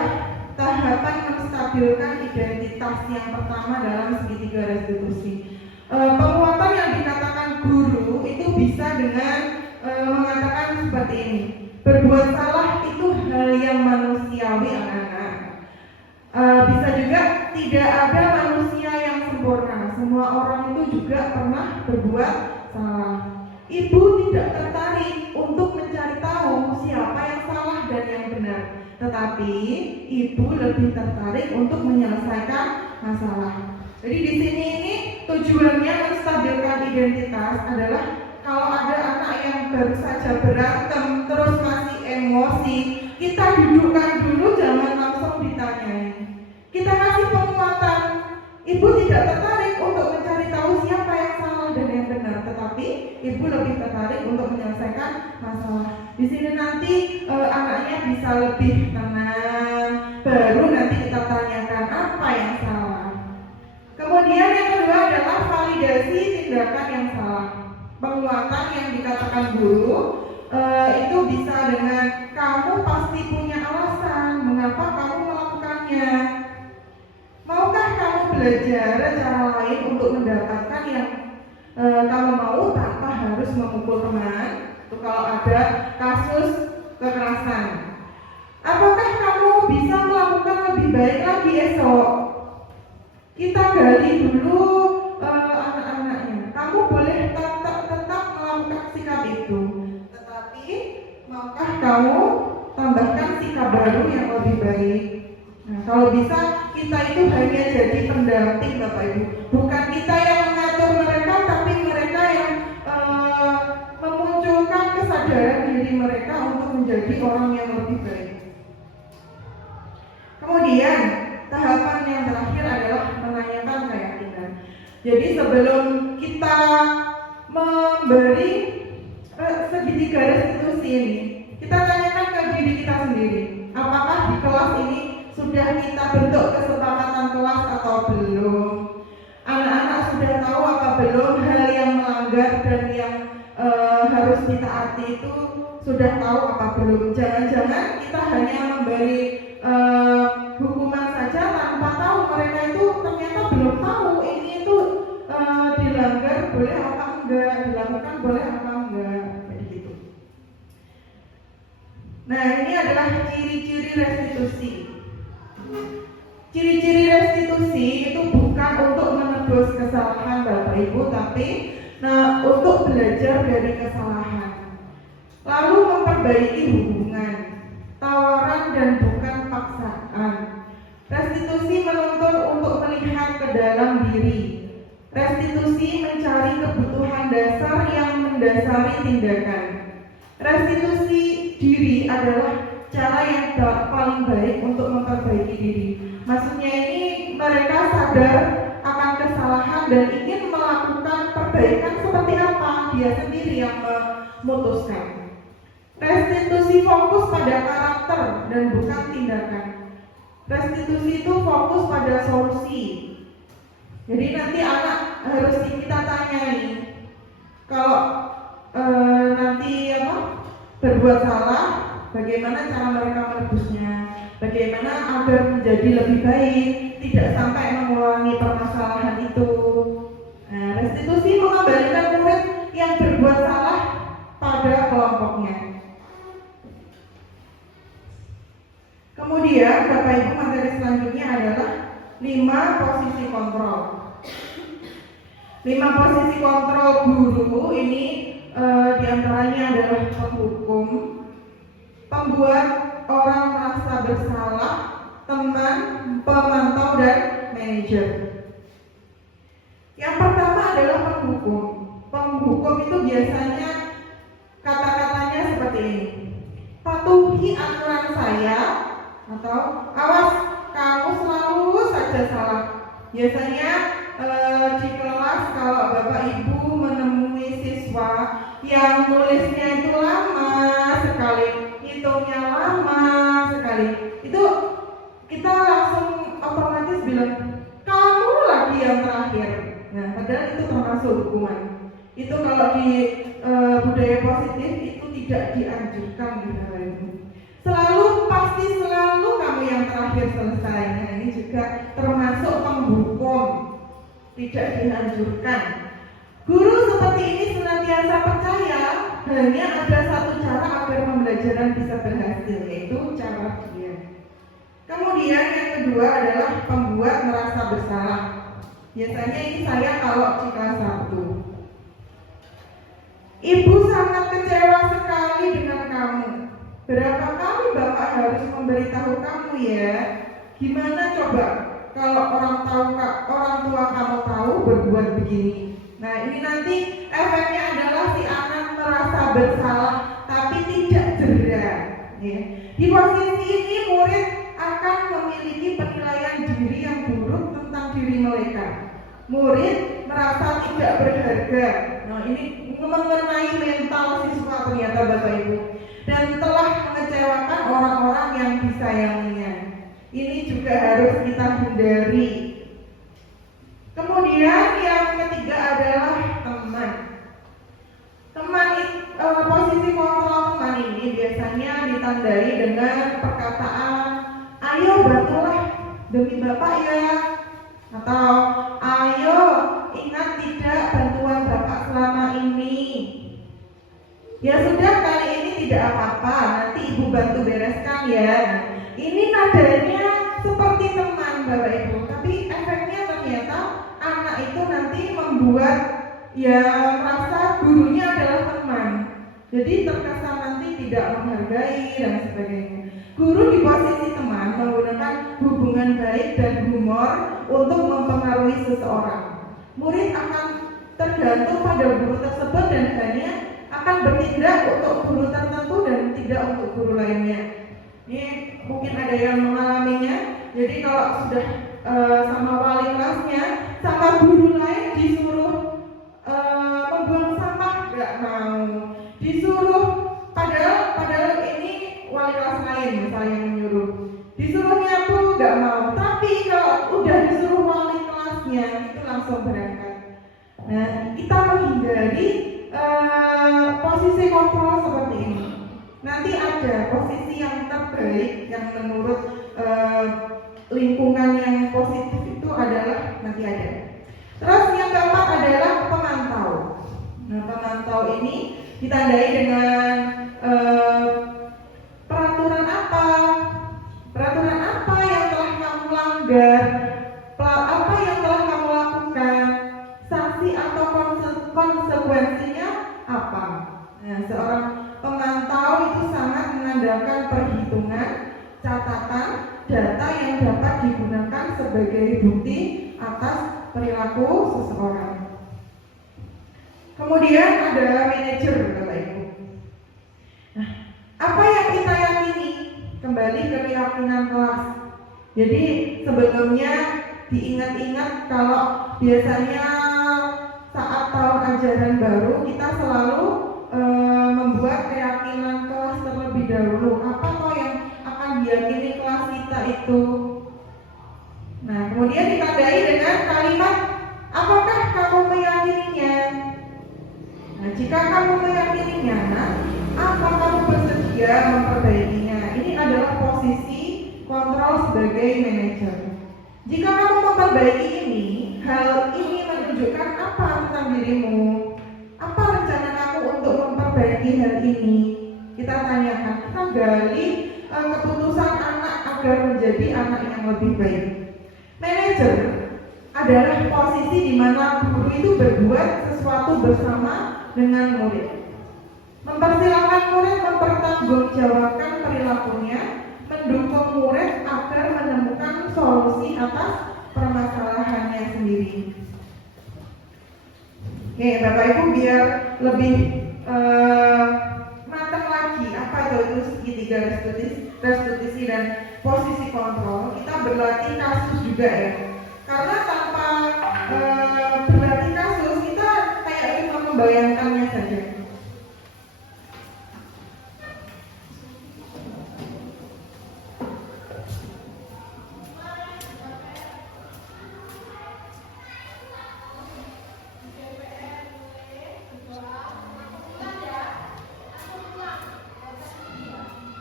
tahapan menstabilkan identitas yang pertama dalam segitiga restitusi. Penguatan yang dikatakan guru itu bisa dengan mengatakan seperti ini: berbuat salah itu hal yang manusiawi, anak-anak. Bisa juga tidak ada manusia yang sempurna. Semua orang itu juga pernah berbuat salah. Ibu tidak tertarik untuk mencari tahu siapa yang salah dan yang benar, tetapi ibu lebih tertarik untuk menyelesaikan masalah. Jadi di sini ini tujuannya menstabilkan identitas adalah kalau ada anak yang baru saja berantem terus masih emosi, kita dudukkan dulu, jangan langsung ditanyain. Kita kasih penguatan. Ibu tidak tertarik untuk mencari tahu siapa yang salah dan yang benar, tetapi ibu lebih tertarik untuk menyelesaikan masalah. Di sini nanti anaknya bisa lebih tenang, baru nanti kita tanyakan apa yang salah. Kemudian yang kedua adalah validasi tindakan yang salah. Penguatan yang dikatakan guru itu bisa dengan kamu pasti punya alasan mengapa kamu melakukannya. Maukah kamu belajar cara lain untuk mendapatkan yang kamu mau tanpa harus memukul teman? Itu kalau ada kasus kekerasan. Apakah kamu bisa melakukan lebih baik lagi esok? Kita gali dulu anak-anaknya. Kamu boleh tetap melakukan sikap itu, tetapi maukah kamu tambahkan sikap baru yang lebih baik? Nah, kalau bisa kita itu hanya jadi pendamping, Bapak Ibu. Bukan kita yang mengatur mereka, tapi mereka yang memunculkan kesadaran diri mereka untuk menjadi orang yang lebih baik. Kemudian tahapan yang terakhir adalah menanyakan keyakinan. Jadi sebelum kita memberi segitiga restitusi ini, kita tanyakan ke diri kita sendiri. Apakah di kelas ini sudah kita bentuk kesepakatan kelas atau belum? Anak-anak sudah tahu apa belum hal yang melanggar dan yang harus ditaati itu sudah tahu apa belum? Jangan-jangan kita hanya memberi hukuman saja tanpa tahu mereka itu ternyata belum tahu ini itu dilanggar boleh apa enggak, dilakukan boleh apa enggak, kayak gitu. Nah, ini adalah ciri-ciri restitusi. Ciri-ciri restitusi itu bukan untuk menebus kesalahan Bapak Ibu, tapi untuk belajar dari kesalahan, lalu memperbaiki hubungan, tawaran dan bukan paksaan. Restitusi menuntut untuk melihat ke dalam diri. Restitusi mencari kebutuhan dasar yang mendasari tindakan. Restitusi diri adalah cara yang paling baik untuk memperbaiki diri. Maksudnya ini mereka sadar akan kesalahan dan ingin melakukan perbaikan seperti apa, dia sendiri yang memutuskan. Restitusi fokus pada karakter dan bukan tindakan. Restitusi itu fokus pada solusi. Jadi nanti anak harus kita tanyai, kalau nanti berbuat salah, bagaimana cara mereka menebusnya, bagaimana agar menjadi lebih baik, tidak sampai mengulangi permasalahan itu. Nah, restitusi mengembalikan murid yang berbuat salah pada kelompoknya. Kemudian Bapak Ibu, materi selanjutnya adalah 5 posisi kontrol. 5 posisi kontrol guru ini diantaranya adalah penghukum, pembuat orang merasa bersalah, teman, pemantau, dan manajer. Yang pertama adalah penghukum. Penghukum itu biasanya kata-katanya seperti ini: patuhi aturan saya, atau awas kamu selalu saja salah. Biasanya di kelas kalau Bapak Ibu menemui siswa yang nulisnya itu lama sekali, hitungnya lama sekali, itu kita langsung otomatis bilang kamu lagi yang terakhir. Nah, hukuman. Itu kalau di budaya positif itu tidak dianjurkan gitu Bapak Ibu. Pasti selalu kamu yang terakhir selesai. Nah, ini juga termasuk penghukum, tidak dianjurkan. Guru seperti ini senantiasa percaya hanya ada satu cara agar pembelajaran bisa berhasil, yaitu cara dia. Kemudian yang kedua adalah pembuat merasa bersalah. Biasanya ini saya kalau di kelas 1. Ibu sangat kecewa sekali dengan kamu. Berapa kali Bapak harus memberitahu kamu ya? Gimana coba kalau orang tua kamu tahu berbuat begini? Nah, ini nanti efeknya adalah si anak merasa bersalah tapi tidak jera. Ya. Di posisi ini murid akan memiliki penilaian diri yang buruk tentang diri mereka. Murid merasa tidak berharga. Nah, ini mengenai mental siswa ternyata Bapak Ibu, dan telah mengecewakan orang-orang yang disayanginya. Ini juga harus kita hindari. Kemudian yang ketiga adalah teman. Posisi kontrol teman ini biasanya ditandai dengan perkataan, ayo bantulah demi Bapak ya, atau ayo ingat tidak bantuan Bapak selama ini. Ya sudah, kali ini tidak apa-apa, nanti Ibu bantu bereskan ya. Ini nadanya seperti teman Bapak Ibu, tapi efeknya ternyata anak itu nanti membuat ya merasa gurunya adalah teman. Jadi terkesan nanti tidak menghargai dan sebagainya. Guru di posisi teman menggunakan hubungan baik dan humor untuk mempengaruhi seseorang. Murid akan tergantung pada guru tersebut dan hanya akan bertindak untuk guru tertentu dan tidak untuk guru lainnya. Ini mungkin ada yang mengalaminya. Jadi kalau sudah sama wali kelasnya, sama guru lain disuruh membuang sampah nggak mau, disuruh padahal ini wali kelas lain misalnya yang menyuruh, disuruh nyapu nggak mau, tapi kalau udah disuruh wali kelasnya itu langsung berangkat. Nah, kita menghindari posisi kontrol seperti ini. Nanti ada posisi yang terbaik yang menurut lingkungan yang positif itu adalah nanti ada. Terus yang keempat adalah pemantau. Nah, pemantau ini ditandai dengan peraturan apa yang telah kamu langgar, apa yang telah kamu lakukan, sanksi atau konsekuensinya apa. Nah, seorang pemantau itu sangat mengandalkan perhitungan, catatan, data yang dapat digunakan sebagai bukti atas perilaku seseorang. Kemudian ada manajer Bapak Ibu. Nah, apa yang kita yakini? Kembali ke keyakinan kelas. Jadi sebelumnya diingat-ingat kalau biasanya saat tahun ajaran baru kita selalu membuat keyakinan kelas terlebih dahulu. Apa toh yang akan diyakini kelas kita itu? Nah, kemudian ditandai dengan kalimat, apakah kamu meyakininya? Nah, jika kamu meyakininya, apa kamu bersedia memperbaikinya? Ini adalah posisi kontrol sebagai manajer. Jika kamu memperbaiki ini, hal ini menunjukkan apa tentang dirimu? Apa rencana kamu untuk memperbaiki hal ini? Kita tanyakan, kita gali keputusan anak agar menjadi anak yang lebih baik. Manajer adalah posisi di mana guru itu berbuat sesuatu bersama dengan murid. Mempersilahkan murid mempertanggungjawabkan perilakunya, mendukung murid agar menemukan solusi atas permasalahannya sendiri. Oke, Bapak Ibu, biar lebih matang lagi apa itu segitiga restitusi dan posisi kontrol, kita berlatih kasus juga ya. Karena tanpa berlatih kasus, kita kayak cuma membayangkannya saja.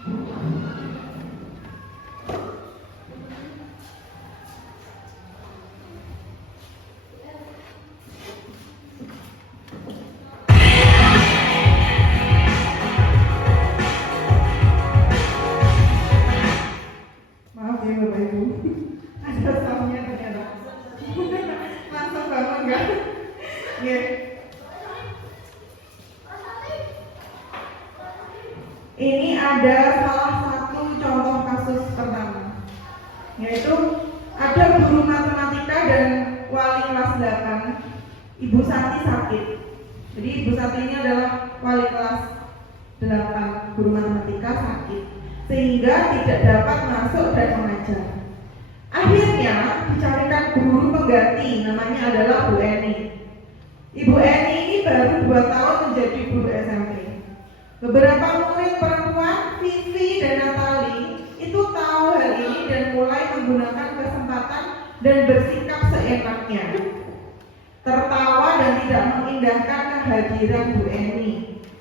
Maaf ya Bapak Ibu, ada soundnya ternyata. Langsung bangun nggak? Ya. Ini ada salah satu contoh kasus pertama, yaitu ada guru matematika dan wali kelas 8, Ibu Santi sakit. Jadi Ibu Santi ini adalah wali kelas 8, guru matematika sakit, sehingga tidak dapat masuk dan mengajar. Akhirnya dicarikan guru pengganti, namanya adalah Bu Eni. Ibu Eni ini baru 2 tahun menjadi guru SMP. Beberapa murid perempuan, Vivi dan Natali, itu tahu hal ini dan mulai menggunakan kesempatan dan bersikap seenaknya, tertawa dan tidak mengindahkan kehadiran Bu Eni.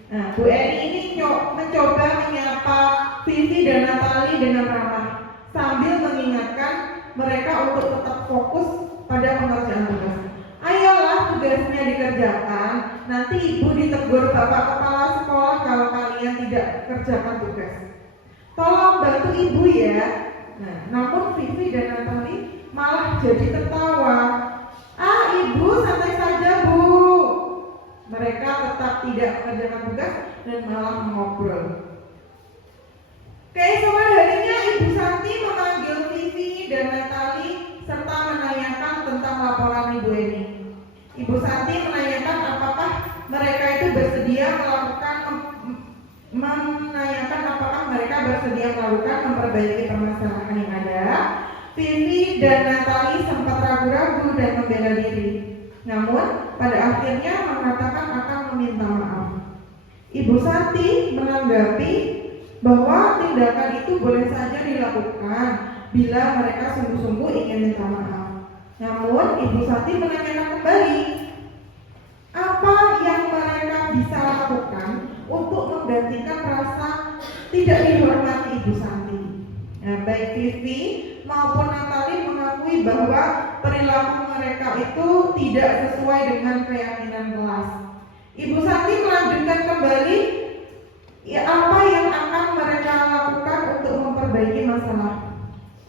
Nah, Bu Eni ini mencoba menyapa Vivi dan Natali dengan ramah sambil mengingatkan mereka untuk tetap fokus pada pengerjaan tugas. Ayolah, tugasnya dikerjakan. Nanti ibu ditegur bapak kepala sekolah kalau kalian tidak kerjakan tugas. Tolong bantu ibu ya. Nah, namun Vivi dan Natali malah jadi tertawa. Ah, ibu santai saja bu. Mereka tetap tidak mengerjakan tugas dan malah mengobrol. Keesokan harinya Ibu Santi memanggil Vivi dan Natali serta menanyakan tentang laporan Ibu Eni. Ibu Santi menanyakan apakah mereka itu bersedia melakukan memperbaiki permasalahan yang ada. Vivi dan Natali sempat ragu-ragu dan membela diri. Namun pada akhirnya mengatakan akan meminta maaf. Ibu Santi menanggapi bahwa tindakan itu boleh saja dilakukan bila mereka sungguh-sungguh ingin minta maaf. Namun Ibu Santi menanyakan kembali, apa yang mereka bisa lakukan untuk menggantikan rasa tidak dihormati Ibu Santi. Nah, baik Vivi maupun Natali mengakui bahwa perilaku mereka itu tidak sesuai dengan keyakinan kelas. Ibu Santi melanjutkan kembali apa yang akan mereka lakukan untuk memperbaiki masalah.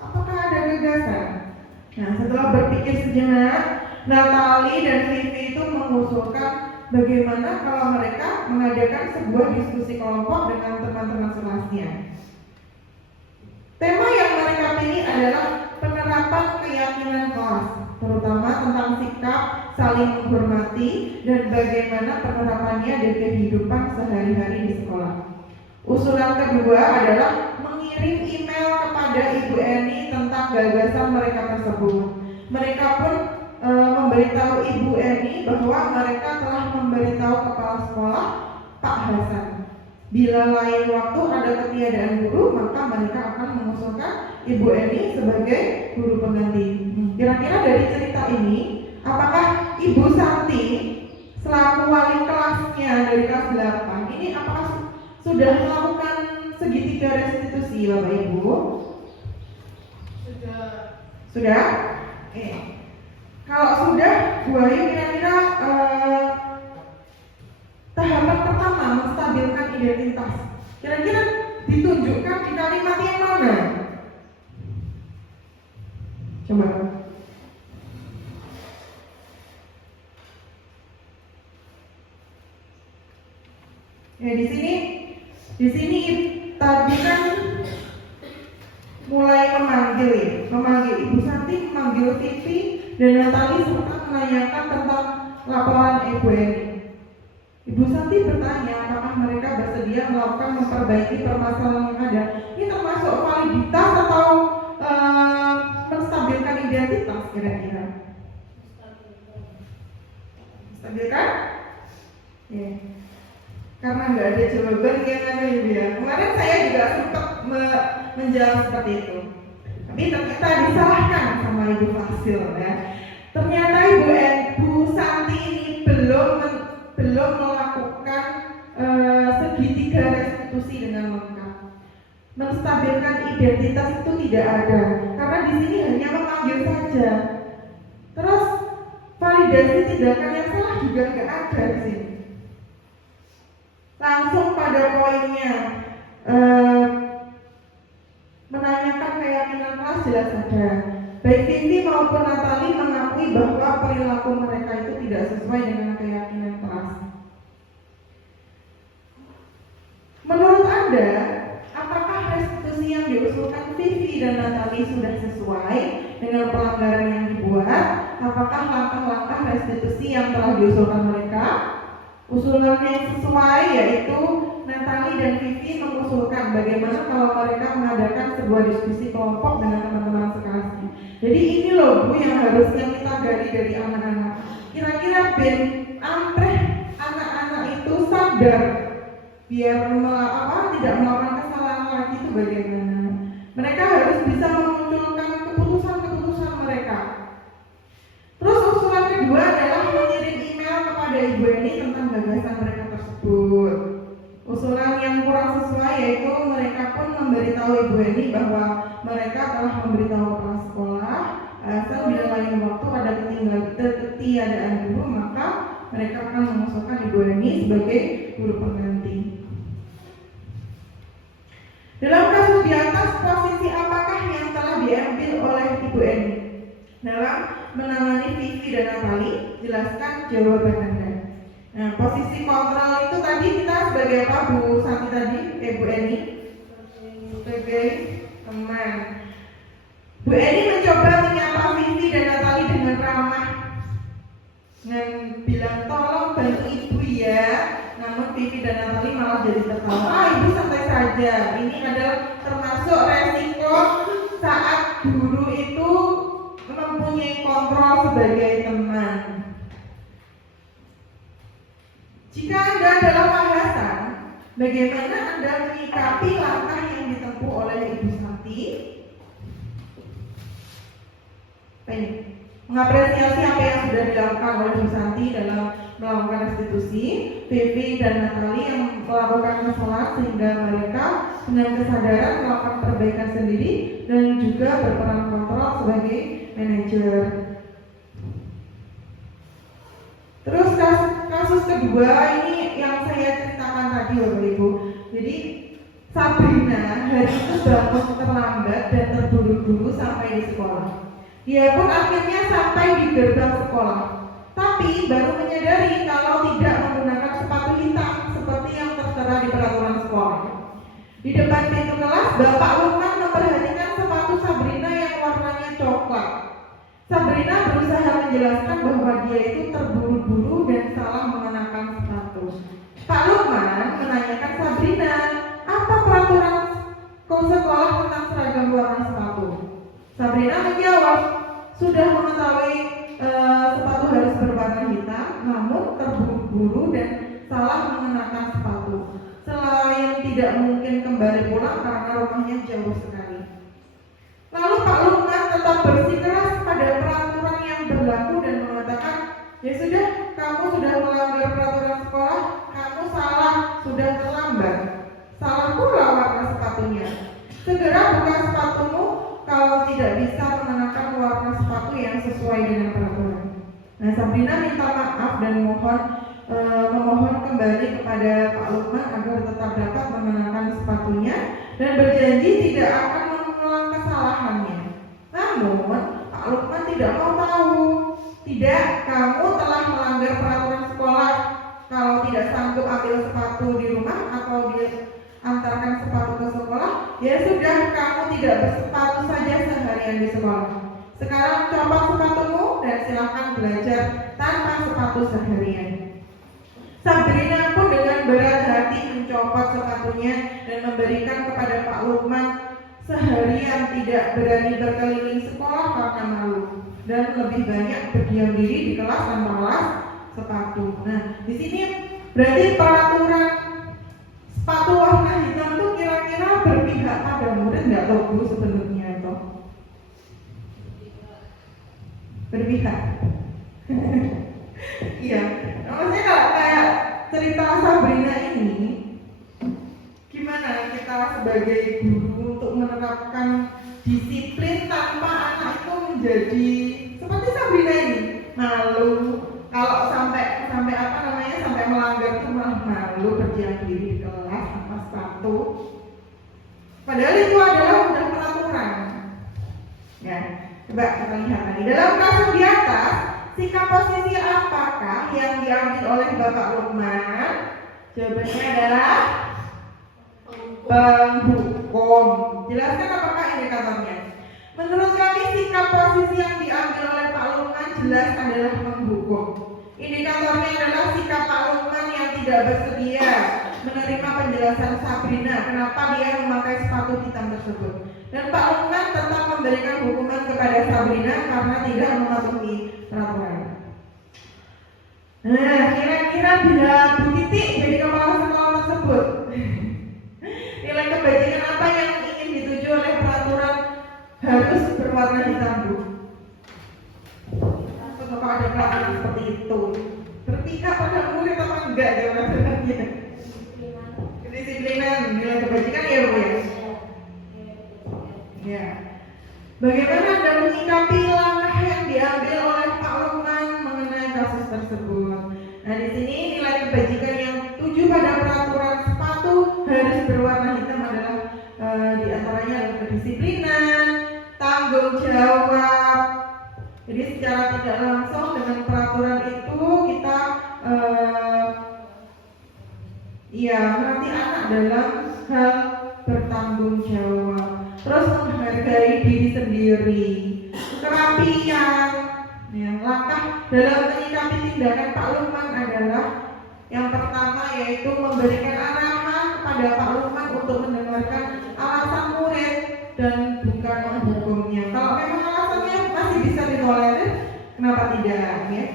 Apakah ada gagasan? Nah, setelah berpikir sejenak, Natali dan Vivi itu mengusulkan bagaimana kalau mereka mengadakan sebuah diskusi kelompok dengan teman-teman sekelasnya. Tema yang mereka pilih adalah penerapan keyakinan kelas, terutama tentang sikap saling menghormati dan bagaimana penerapannya di kehidupan sehari-hari di sekolah. Usulan kedua adalah mengirim email kepada Ibu Eni tentang gagasan mereka tersebut. Mereka pun memberitahu Ibu Eni bahwa mereka telah memberitahu kepala sekolah Pak Hasan. Bila lain waktu ada ketiadaan guru, maka mereka akan mengusulkan Ibu Eni sebagai guru pengganti. Kira-kira dari cerita ini, apakah Ibu Santi selaku wali kelasnya dari kelas 8 ini apakah sudah melakukan segitiga restitusi Bapak Ibu? Sudah? Kalau sudah, Bu Ayu kira-kira tahapan pertama menstabilkan identitas kira-kira ditunjukkan di kalimat yang mana? Coba. Ya di sini tadi kan mulai memanggil Ibu Santi, memanggil Vivi dan Natali serta menanyakan tentang laporan Ibu Eni. Ibu Santi bertanya apakah mereka bersedia melakukan memperbaiki permasalahan yang ada. Ini termasuk validitas atau menstabilkan identitas kira-kira? Stabilkan? Ya. Karena nggak ada jawaban yang ada Ibu ya. Kemarin saya juga sempat menjawab seperti itu. Tapi ternyata disalahkan sama Ibu Fasil ya. Ternyata Ibu Santi ini belum melakukan segitiga restitusi dengan lengkap. menstabilkan identitas itu tidak ada, karena di sini hanya memanggil saja. Terus validasi tindakan yang salah juga nggak ada di sini. Langsung pada poinnya, menanyakan keyakinan kelas jelas ada. Baik Vivi maupun Natali mengakui bahwa perilaku mereka itu tidak sesuai dengan keyakinan kelas. Menurut Anda, apakah restitusi yang diusulkan Vivi dan Natali sudah sesuai dengan pelanggaran yang dibuat? Apakah langkah-langkah restitusi yang telah diusulkan mereka? Usulan yang sesuai yaitu Natali dan Vivi mengusulkan bagaimana kalau mereka mengadakan sebuah diskusi kelompok dengan teman-teman sekelasnya. Jadi ini loh Bu yang harusnya kita gali dari anak-anak. Kira-kira Ben ampreh anak-anak itu sadar biar tidak melakukan kesalahan lagi itu bagaimana? Mereka harus bisa memunculkan keputusan-keputusan mereka. Terus usulan kedua adalah mengirim email kepada Ibu Eni tentang gagasan mereka tersebut. Usulan yang kurang sesuai yaitu mereka pun memberitahu Ibu Eni bahwa mereka telah memberitahu kepala sekolah asal bila lain waktu ada ketiadaan guru maka mereka akan mengusulkan Ibu Eni sebagai guru pengganti. Dalam kasus di atas, posisi apakah yang telah diambil oleh Ibu Eni dalam menangani Vivi dan Natali? Jelaskan jawaban Anda. Nah, posisi kontrol itu tadi kita sebagai apa Bu Santi tadi, Bu Eni? Sebagai teman. Bu Eni mencoba menyapa Vivi dan Natali dengan ramah, dengan bilang tolong bantu ibu ya. Namun Vivi dan Natali malah jadi tertawa. Ibu santai saja. Ini adalah termasuk resiko saat guru itu mempunyai kontrol sebagai teman. Jika Anda dalam bahasan, bagaimana Anda menyikapi langkah yang ditempuh oleh Ibu Santi? Mengapresiasi apa yang sudah dilakukan oleh Ibu Santi dalam melakukan restitusi, Vivi dan Natali yang melakukan kesalahan sehingga mereka dengan kesadaran melakukan perbaikan sendiri dan juga berperan kontrol sebagai manajer. Terus kasus kedua ini yang saya ceritakan tadi Bapak Ibu. Jadi Sabrina hari itu bangun terlambat dan terburu-buru sampai di sekolah. Dia pun akhirnya sampai di gerbang sekolah, tapi baru menyadari kalau tidak menggunakan sepatu hitam seperti yang tertera di peraturan sekolah. Di depan pintu kelas, Bapak Lukman memperhatikan sepatu Sabrina yang warnanya coklat. Sabrina berusaha menjelaskan bahwa dia itu terburu-buru dan salah mengenakan sepatu. Pak Lukman menanyakan Sabrina, apa peraturan sekolah tentang seragam warna sepatu? Sabrina menjawab, sudah mengetahui sepatu harus berwarna hitam, namun terburu-buru dan salah mengenakan sepatu. Selain tidak mungkin kembali pulang karena rumahnya jauh sekali. Lalu Pak Lukman tetap bersikeras pada peraturan yang berlaku dan mengatakan, ya sudah, kamu sudah melanggar peraturan sekolah, kamu salah, sudah terlambat. Salah pula warna sepatunya. Segera buka sepatumu kalau tidak bisa mengenakan warna sepatu yang sesuai dengan peraturan. Nah, Sabrina minta maaf dan memohon kembali kepada Pak Lukman agar tetap dapat mengenakan sepatunya dan berjanji tidak akan mengulang kesalahannya. Namun, Pak Lukman tidak mau tahu. Tidak, kamu telah melanggar peraturan sekolah. Kalau tidak sanggup ambil sepatu di rumah atau diantarkan sepatu ke sekolah, ya sudah, kamu tidak bersepatu saja seharian di sekolah. Sekarang copot sepatumu dan silakan belajar tanpa sepatu seharian. Sabrina pun dengan berat hati mencopot sepatunya dan memberikan kepada Pak Lukman. Seharian tidak berani berkeliling sekolah karena malu dan lebih banyak berdiam diri di kelas tanpa kelas sepatu. Nah, di sini berarti peraturan sepatu warna hitam itu kira-kira berpihak pada murid nggak tahu Bu sebenarnya toh? Berpihak. Iya, maksudnya kalau kayak cerita Sabrina ini, gimana kita sebagai guru untuk menerapkan disiplin tanpa anak itu menjadi seperti Sabrina ini, malu. Kalau sampai sampai melanggar itu malah malu berdiam diri di kelas tanpa sepatu. Padahal itu adalah udah peraturan. Ya, coba kita lihat lagi. Dalam kasus di atas, sikap posisi apakah yang diambil oleh Bapak Lukman? Jawabannya adalah penghukum. Jelaskan apakah indikatornya? Menurut kami sikap posisi yang diambil oleh Pak Lukman jelas adalah menghukum. Indikatornya adalah sikap Pak Lukman yang tidak bersedia menerima penjelasan Sabrina kenapa dia memakai sepatu hitam tersebut. Dan Pak Lukman tetap memberikan hukuman kepada Sabrina karena tidak mematuhi peraturan. Nah, kira-kira bila Bu Titik jadi kepala sekolah tersebut, nilai kebajikan apa yang ingin dituju oleh peraturan harus berwarna hitam, Bu? Kalau ada peraturan seperti itu, berpihak pada murid apa enggak jawabannya? Kedisiplinan, nilai kebajikan ya, Bu ya. Ya. Bagaimana Anda menyikapi langkah yang diambil oleh Pak Lukman mengenai kasus tersebut? Nah, di sini nilai kebajikan yang tuju pada peraturan sepatu harus berwarna hitam adalah di antaranya kedisiplinan, tanggung jawab. Jadi secara tidak langsung dengan peraturan itu kita melatih anak dalam hal bertanggung jawab. Terus menghargai diri sendiri, kerapian. Langkah dalam menyikapi tindakan Pak Lukman adalah yang pertama yaitu memberikan arahan kepada Pak Lukman untuk mendengarkan alasan murid dan bukan menghukumnya. Kalau memang alasannya masih bisa ditolerir, kenapa tidak? Ya.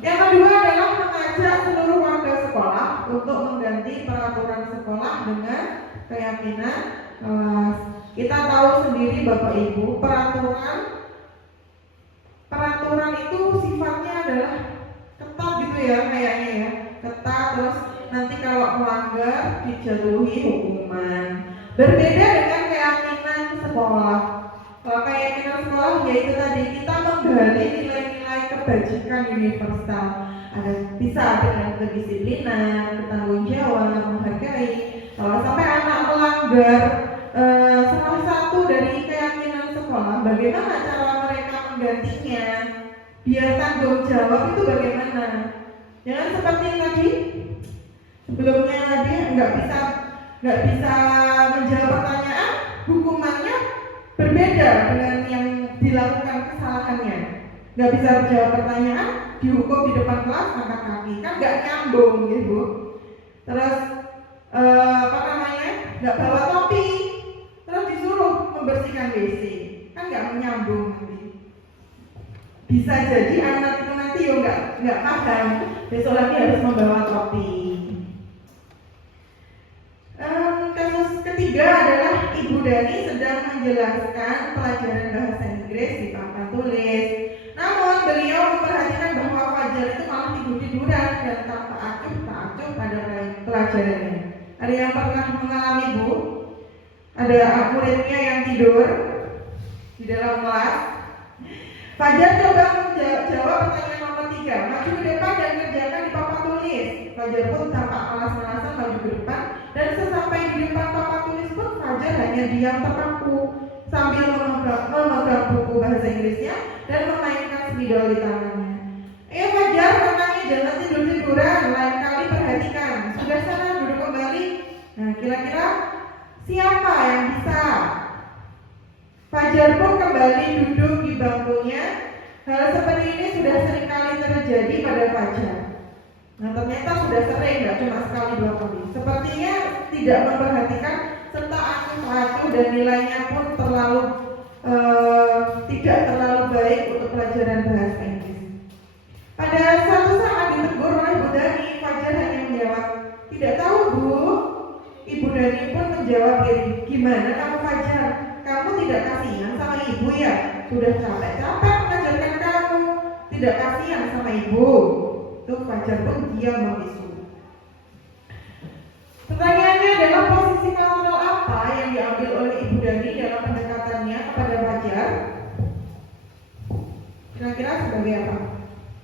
Yang kedua adalah mengajak seluruh warga sekolah untuk mengganti peraturan sekolah dengan keyakinan kelas. Kita tahu sendiri Bapak Ibu, peraturan itu sifatnya adalah ketat gitu ya, kayaknya ya, ketat. Terus nanti kalau melanggar dijatuhi hukuman. Berbeda dengan keyakinan sekolah. Kalau keyakinan sekolah yaitu tadi kita menggali nilai-nilai kebajikan universal. Ada bisa dengan kedisiplinan, bertanggung jawab, menghargai. Kalau sampai anak melanggar salah satu dari keyakinan sekolah, bagaimana cara mereka menggantinya? Biar tanggung jawab itu bagaimana? Jangan seperti tadi sebelumnya tadi nggak bisa menjawab pertanyaan, hukumannya berbeda dengan yang dilakukan kesalahannya. Nggak bisa menjawab pertanyaan, dihukum di depan kelas angkat kaki, kan nggak nyambung gitu. Terus nggak bawa topi, terus disuruh membersihkan WC, kan nggak menyambung nanti. Bisa jadi anak itu nanti nggak paham, besok lagi harus membawa topi. Kasus ketiga adalah Ibu Dani sedang menjelaskan pelajaran bahasa Inggris di papan tulis. Namun beliau memperhatikan bahwa Fajar itu malah tidur-tiduran dan tanpa acuh pada pelajarannya. Ada yang pernah mengalami, Bu? Ada muridnya yang tidur di dalam kelas. Fajar coba menjawab pertanyaan nomor 3, maju ke depan dan kerjakan di papan tulis. Fajar pun tampak malas-malasan maju ke depan, dan sesampai di depan papan tulis pun Fajar hanya diam terpaku sambil memegang buku bahasa Inggrisnya dan memainkan spidol di tangannya. Fajar, makanya jangan tidur-tiduran, lain kali perhatikan. Sudah sana duduk kembali. Nah, kira-kira siapa yang bisa? Fajar pun kembali duduk di bangkunya. Hal seperti ini sudah sering kali terjadi pada Fajar. Nah, ternyata sudah sering, nggak cuma sekali dua kali. Sepertinya tidak memperhatikan serta acuh-acuh dan nilainya pun tidak terlalu baik untuk pelajaran bahasa Inggris. Pada suatu saat ditegur oleh Bu Dani, Fajar hanya menjawab, "Tidak tahu, Bu." Ibu Dani pun menjawab, "Gimana kamu Fajar? Kamu tidak kasihan sama ibu ya? Sudah capek-capek mengajarkan kamu, tidak kasihan sama ibu." Itu Fajar pun diam membisu. Pertanyaannya adalah posisi kontrol apa yang diambil oleh Ibu Dani dalam pendekatannya kepada Fajar? Kira-kira sebagai apa?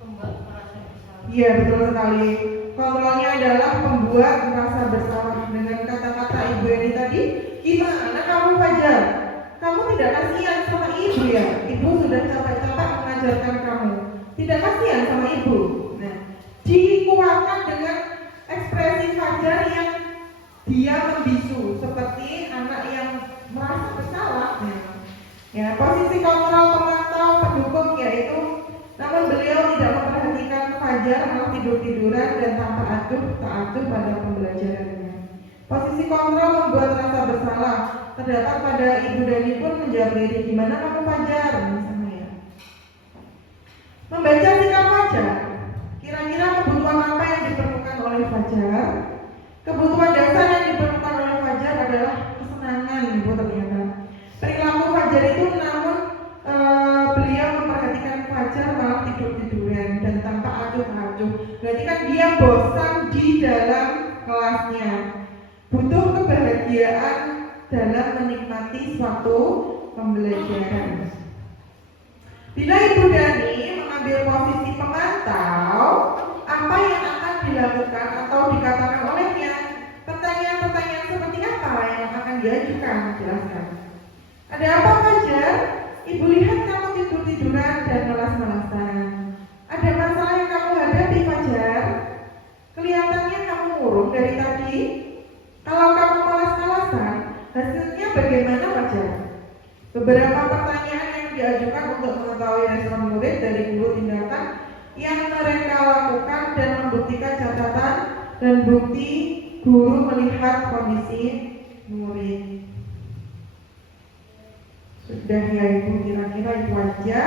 Membuat merasa bersalah. Iya, betul sekali. Kontrolnya adalah membuat merasa bersalah. Dengan kata-kata Ibu Dani tadi, gimana kamu Fajar? Kamu tidak kasihan sama ibu ya? Ibu sudah capek-capek mengajarkan kamu. Tidak kasihan sama ibu. Nah, dikuatkan dengan ekspresi Fajar yang dia membisu seperti anak yang merasa bersalah. Ya, posisi kontrol, pemantau, pendukung yaitu, namun beliau tidak memperhatikan Fajar malah tidur-tiduran dan tanpa acuh tak acuh pada pembelajarannya. Posisi kontrol membuat rasa bersalah terdapat pada Ibu Dani pun menjawab diri, gimana kamu Fajar? Misalnya ya. Membaca sikap Fajar, kira-kira kebutuhan apa yang diperlukan oleh Fajar? Kebutuhan dasar yang diperlukan oleh Fajar adalah kesenangan, Ibu, ternyata. Perilaku Fajar itu namun beliau memperhatikan Fajar malah tidur-tiduran dan tanpa acuh-acuh. Berarti kan dia bosan di dalam kelasnya. Butuh kebahagiaan dalam menikmati suatu pembelajaran. Bila Ibu Dani mengambil posisi pemantau, apa yang akan dilakukan atau dikatakan olehnya? Pertanyaan-pertanyaan seperti apa yang akan diajukan? Jelaskan. Ada apa Fajar? Ibu lihat kamu tidur-tiduran dan malas-malasan. Ada masalah yang kamu hadapi Fajar? Kelihatannya kamu murung dari tadi. Kalau kamu malas-malasan, hasilnya bagaimana Fajar? Beberapa pertanyaan yang diajukan untuk mengetahui respon murid dari guru tindakan yang mereka lakukan dan membuktikan catatan dan bukti guru melihat kondisi murid. Sudah ya Ibu, kira-kira itu aja.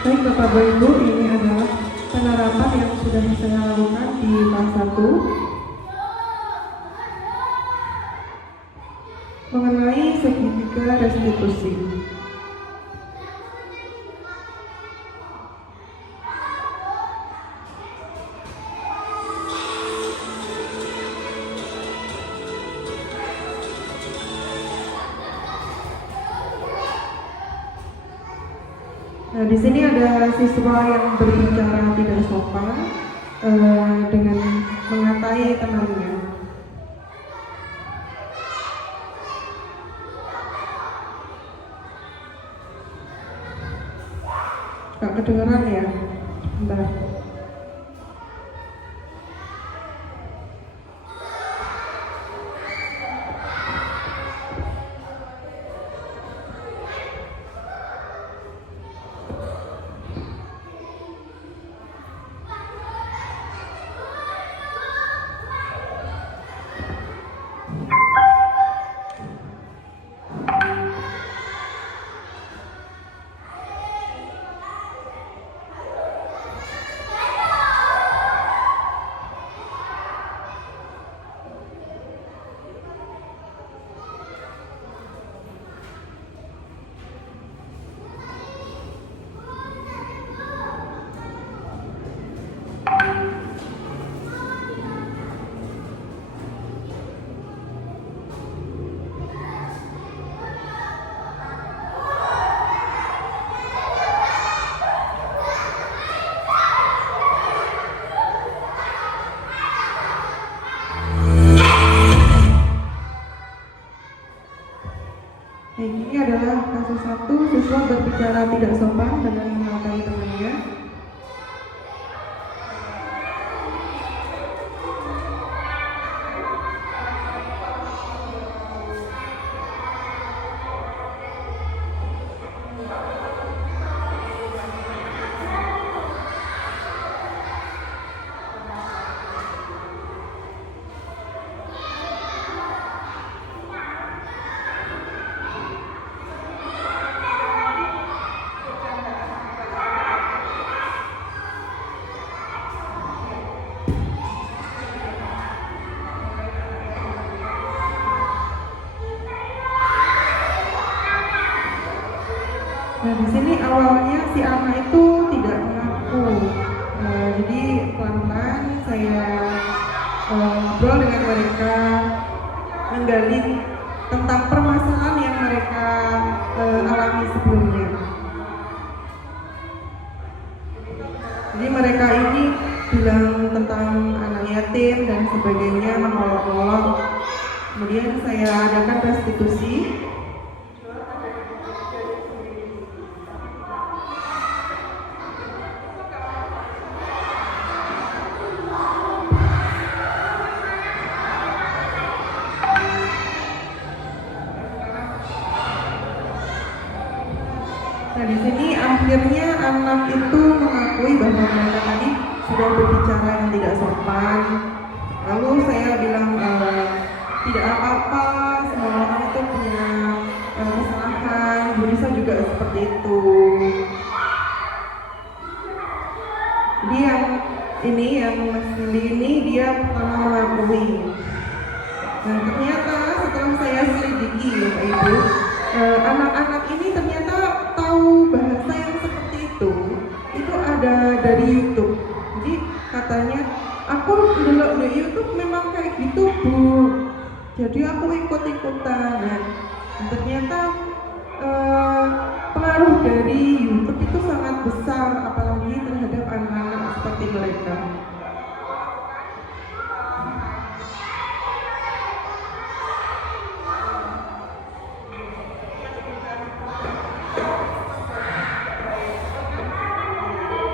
Baik Bapak Ibu, ini adalah penerapan yang sudah saya lakukan di kelas 1 mengenai segitiga restitusi. Nah, di sini ada siswa yang berbicara tidak sopan dengan mengatai temannya. Gak kedengeran ya? Bentar. Ini adalah kasus 1, siswa berbicara tidak sopan dengan mengatai temannya. Nah, di sini awalnya si anak itu tidak mengaku. Jadi pelan-pelan saya ngobrol dengan mereka, menggali tentang permasalahan yang mereka alami sebelumnya. Jadi mereka ini bilang tentang anak yatim dan sebagainya, mengolok-olok. Kemudian saya adakan restitusi. Nah, di sini akhirnya anak itu mengakui bahwa mereka tadi sudah berbicara yang tidak sopan. Lalu saya bilang tidak apa-apa, semua orang itu punya kesalahan. Bu Nisa juga seperti itu. Jadi yang Mas Willy ini dia pertama mengakui. Nah, ternyata setelah saya selidiki ya Pak Ibu, anak-anak ini ternyata tahu bahasa yang seperti itu ada dari YouTube. Jadi katanya aku dulu di YouTube memang kayak gitu Bu, jadi aku ikut-ikutan. Nah, ternyata pengaruh dari YouTube itu sangat besar, apalagi terhadap anak-anak seperti mereka.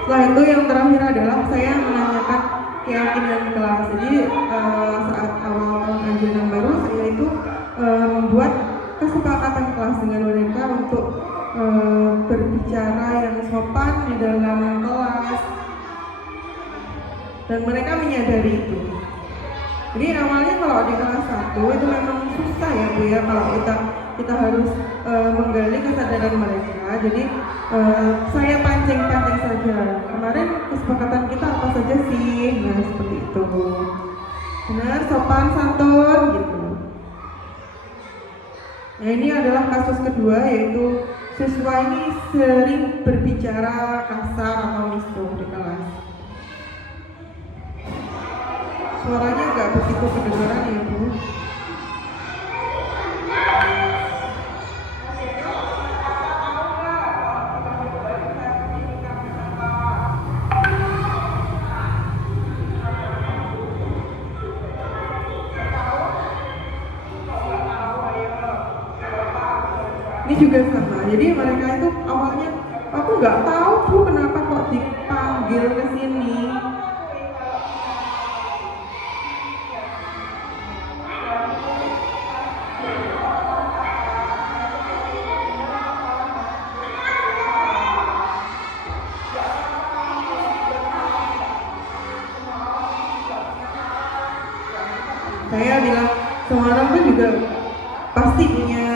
Setelah itu yang terakhir adalah saya menanyakan keyakinan kelas. Jadi saat awal tahun ajaran baru saya itu membuat kesepakatan kelas dengan mereka untuk berbicara yang sopan di dalam kelas, dan mereka menyadari itu. Jadi awalnya kalau di kelas 1 itu memang susah ya Bu ya, kalau kita harus menggali kesadaran mereka. Jadi saya pancing-pancing saja. Kemarin kesepakatan kita apa saja sih? Nah, seperti itu. Benar, sopan, santun gitu. Nah, ini adalah kasus kedua, yaitu siswa ini sering berbicara kasar atau misbah di kelas. Suaranya nggak begitu kedengaran ya Bu. Ini juga sama. Jadi mereka itu awalnya aku nggak tahu Bu kenapa kok dipanggil ke sini. Saya bilang semua orang tuh juga pasti punya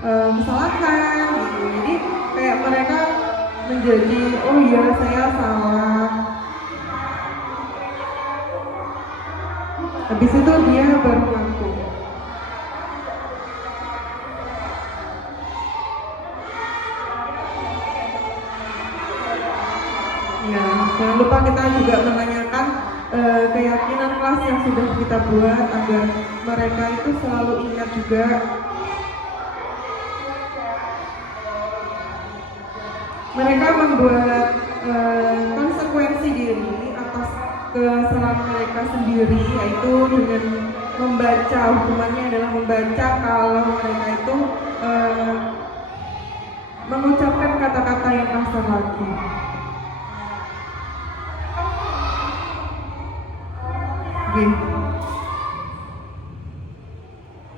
kesalahan gitu. Jadi kayak mereka menjadi oh iya saya salah. Habis itu dia baru ngaku. Ya, jangan lupa kita juga menanyakan keyakinan kelas yang sudah kita buat agar mereka itu selalu ingat juga. Mereka membuat konsekuensi diri atas kesalahan mereka sendiri, yaitu dengan membaca, hukumannya adalah membaca kalau mereka itu mengucapkan kata-kata yang kasar lagi.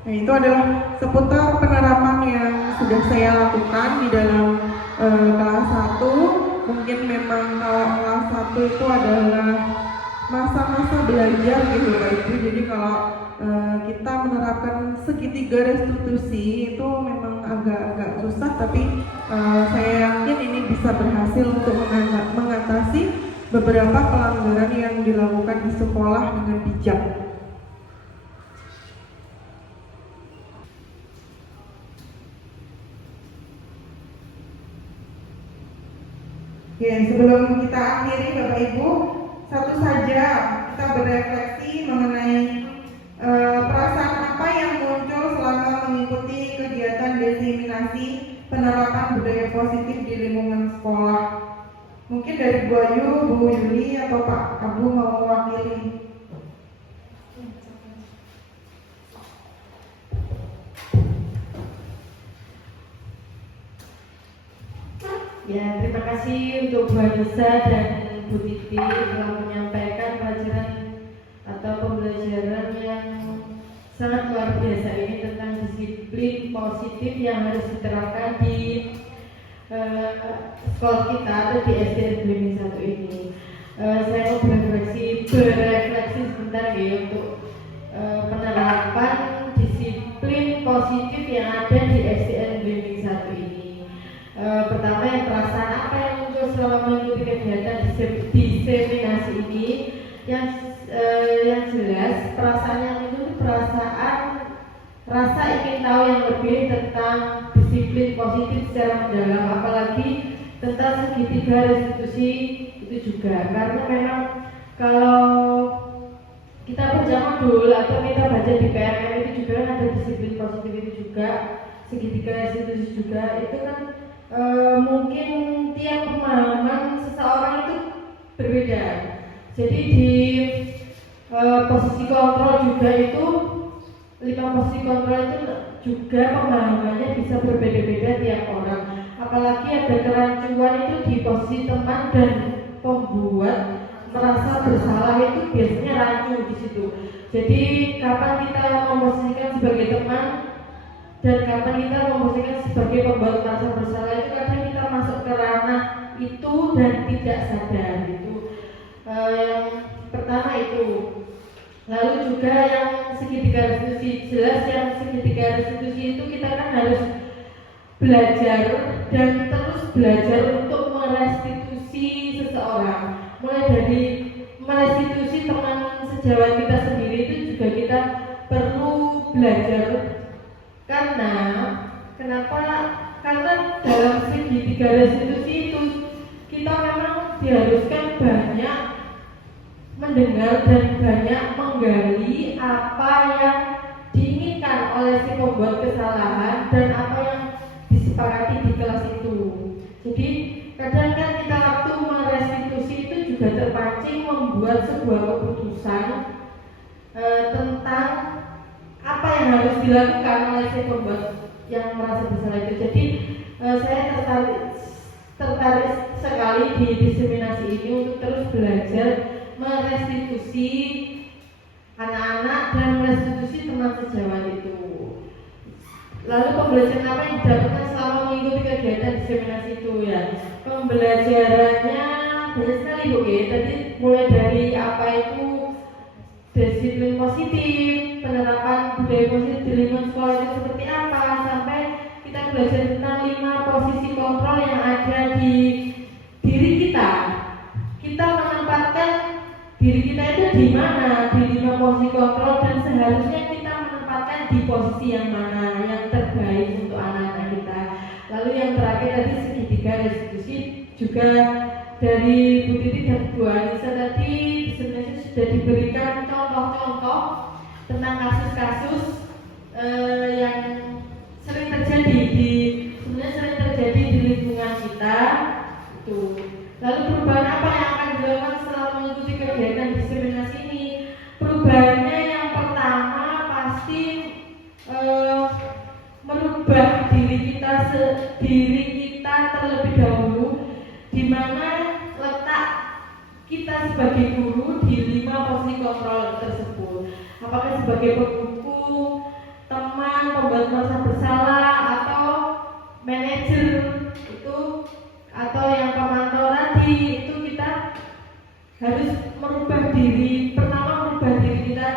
Nah, itu adalah seputar penerapan yang sudah saya lakukan di dalam kelas 1. Mungkin memang kalau kelas 1 itu adalah masa-masa belajar gitu Pak Ibu. Jadi kalau kita menerapkan segitiga restitusi itu memang agak-agak susah, tapi saya yakin ini bisa berhasil untuk mengatasi beberapa pelanggaran yang dilakukan di sekolah dengan bijak. Oke, sebelum kita akhiri Bapak Ibu, satu saja kita berefleksi mengenai perasaan apa yang muncul selama mengikuti kegiatan diseminasi penerapan budaya positif di lingkungan sekolah. Mungkin dari Bu Ayu, Bu Yuli, atau Pak Abu mau mewakili. Ya, terima kasih untuk Bu Anissa dan Bu Titi telah menyampaikan pelajaran atau pembelajaran yang sangat luar biasa ini tentang disiplin positif yang harus diterapkan di sekolah kita atau di SDN Blimbing 1 ini. Saya mau berefleksi sebentar ya untuk penerapan disiplin positif yang ada di SDN Blimbing 1 ini. Pertama, yang perasaan apa yang muncul selama mengikuti kegiatan diseminasi ini, yang jelas perasaan yang muncul itu rasa ingin tahu yang lebih tentang disiplin positif secara mendalam, apalagi tentang segitiga restitusi itu juga, karena memang kalau kita baca modul atau kita baca di PMM itu juga kan ada disiplin positif itu juga, segitiga restitusi juga, itu kan mungkin tiap pemahaman seseorang itu berbeda. Jadi di posisi kontrol juga itu 5 posisi kontrol itu juga pemahamannya bisa berbeda-beda tiap orang. Apalagi ada kerancuan itu di posisi teman dan pembuat merasa bersalah itu biasanya rancu di situ. Jadi kapan kita memposisikan sebagai teman dan kapan kita memposisikan sebagai pembuat merasa bersalah itu kadang kita masuk ke ranah itu dan tidak sadar itu. Yang pertama itu. Lalu juga yang segitiga restitusi, jelas yang segitiga restitusi itu kita kan harus belajar dan terus belajar untuk merestitusi seseorang. Mulai dari merestitusi teman sejawat kita sendiri itu juga kita perlu belajar. Karena dalam segitiga restitusi itu kita memang diharuskan banyak mendengar dan banyak menggali apa yang diinginkan oleh si pembuat kesalahan dan apa yang disepakati di kelas itu. Jadi kadang kan kita waktu merestitusi itu juga terpancing membuat sebuah keputusan tentang apa yang harus dilakukan oleh si pembuat yang merasa bersalah itu. Jadi saya tertarik sekali di diseminasi ini untuk terus belajar merestitusi anak-anak dan merestitusi teman sejawat itu. Lalu pembelajaran apa yang didapatkan selama mengikuti kegiatan diseminasi itu ya? Pembelajarannya banyak sekali Bu ya. Tadi mulai dari apa itu disiplin positif, penerapan budaya positif di lingkungan sekolah itu seperti apa, sampai kita belajar tentang 5 posisi kontrol yang ada di diri kita. Kita menempatkan diri kita itu di mana, di 5 posisi kontrol, dan seharusnya kita menempatkan di posisi yang mana yang terbaik untuk anak-anak kita. Lalu yang terakhir tadi segitiga restitusi juga dari Bu Titi dan Bu Anissa tadi sebenarnya sudah diberikan contoh-contoh tentang kasus-kasus yang sering terjadi di lingkungan kita itu. Lalu perubahan apa yang akan dilakukan setelah mengikuti kegiatan diseminasi ini? Perubahannya yang pertama pasti merubah diri kita terlebih dahulu, di mana letak kita sebagai guru di 5 posisi kontrol tersebut. Apakah sebagai pembuku, teman, pembuat merasa bersalah, atau manajer itu, atau yang pemantau tadi, itu kita harus merubah diri. Pertama, merubah diri kita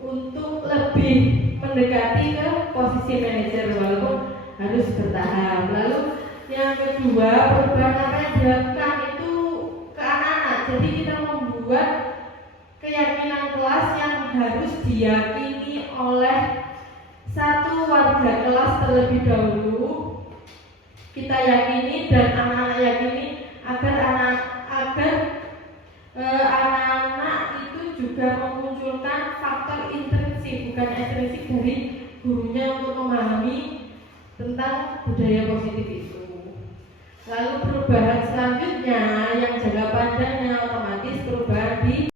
untuk lebih mendekati ke posisi manajer, walaupun harus bertahap. Lalu yang kedua, perubahan apa yang dilakukan itu ke anak-anak. Jadi kita membuat keyakinan kelas yang harus diyakini oleh satu warga kelas terlebih dahulu. Kita yakini dan anak-anak yakini agar anak-anak itu juga memunculkan faktor intrinsik bukan ekstrinsik dari gurunya untuk memahami tentang budaya positif itu. Lalu perubahan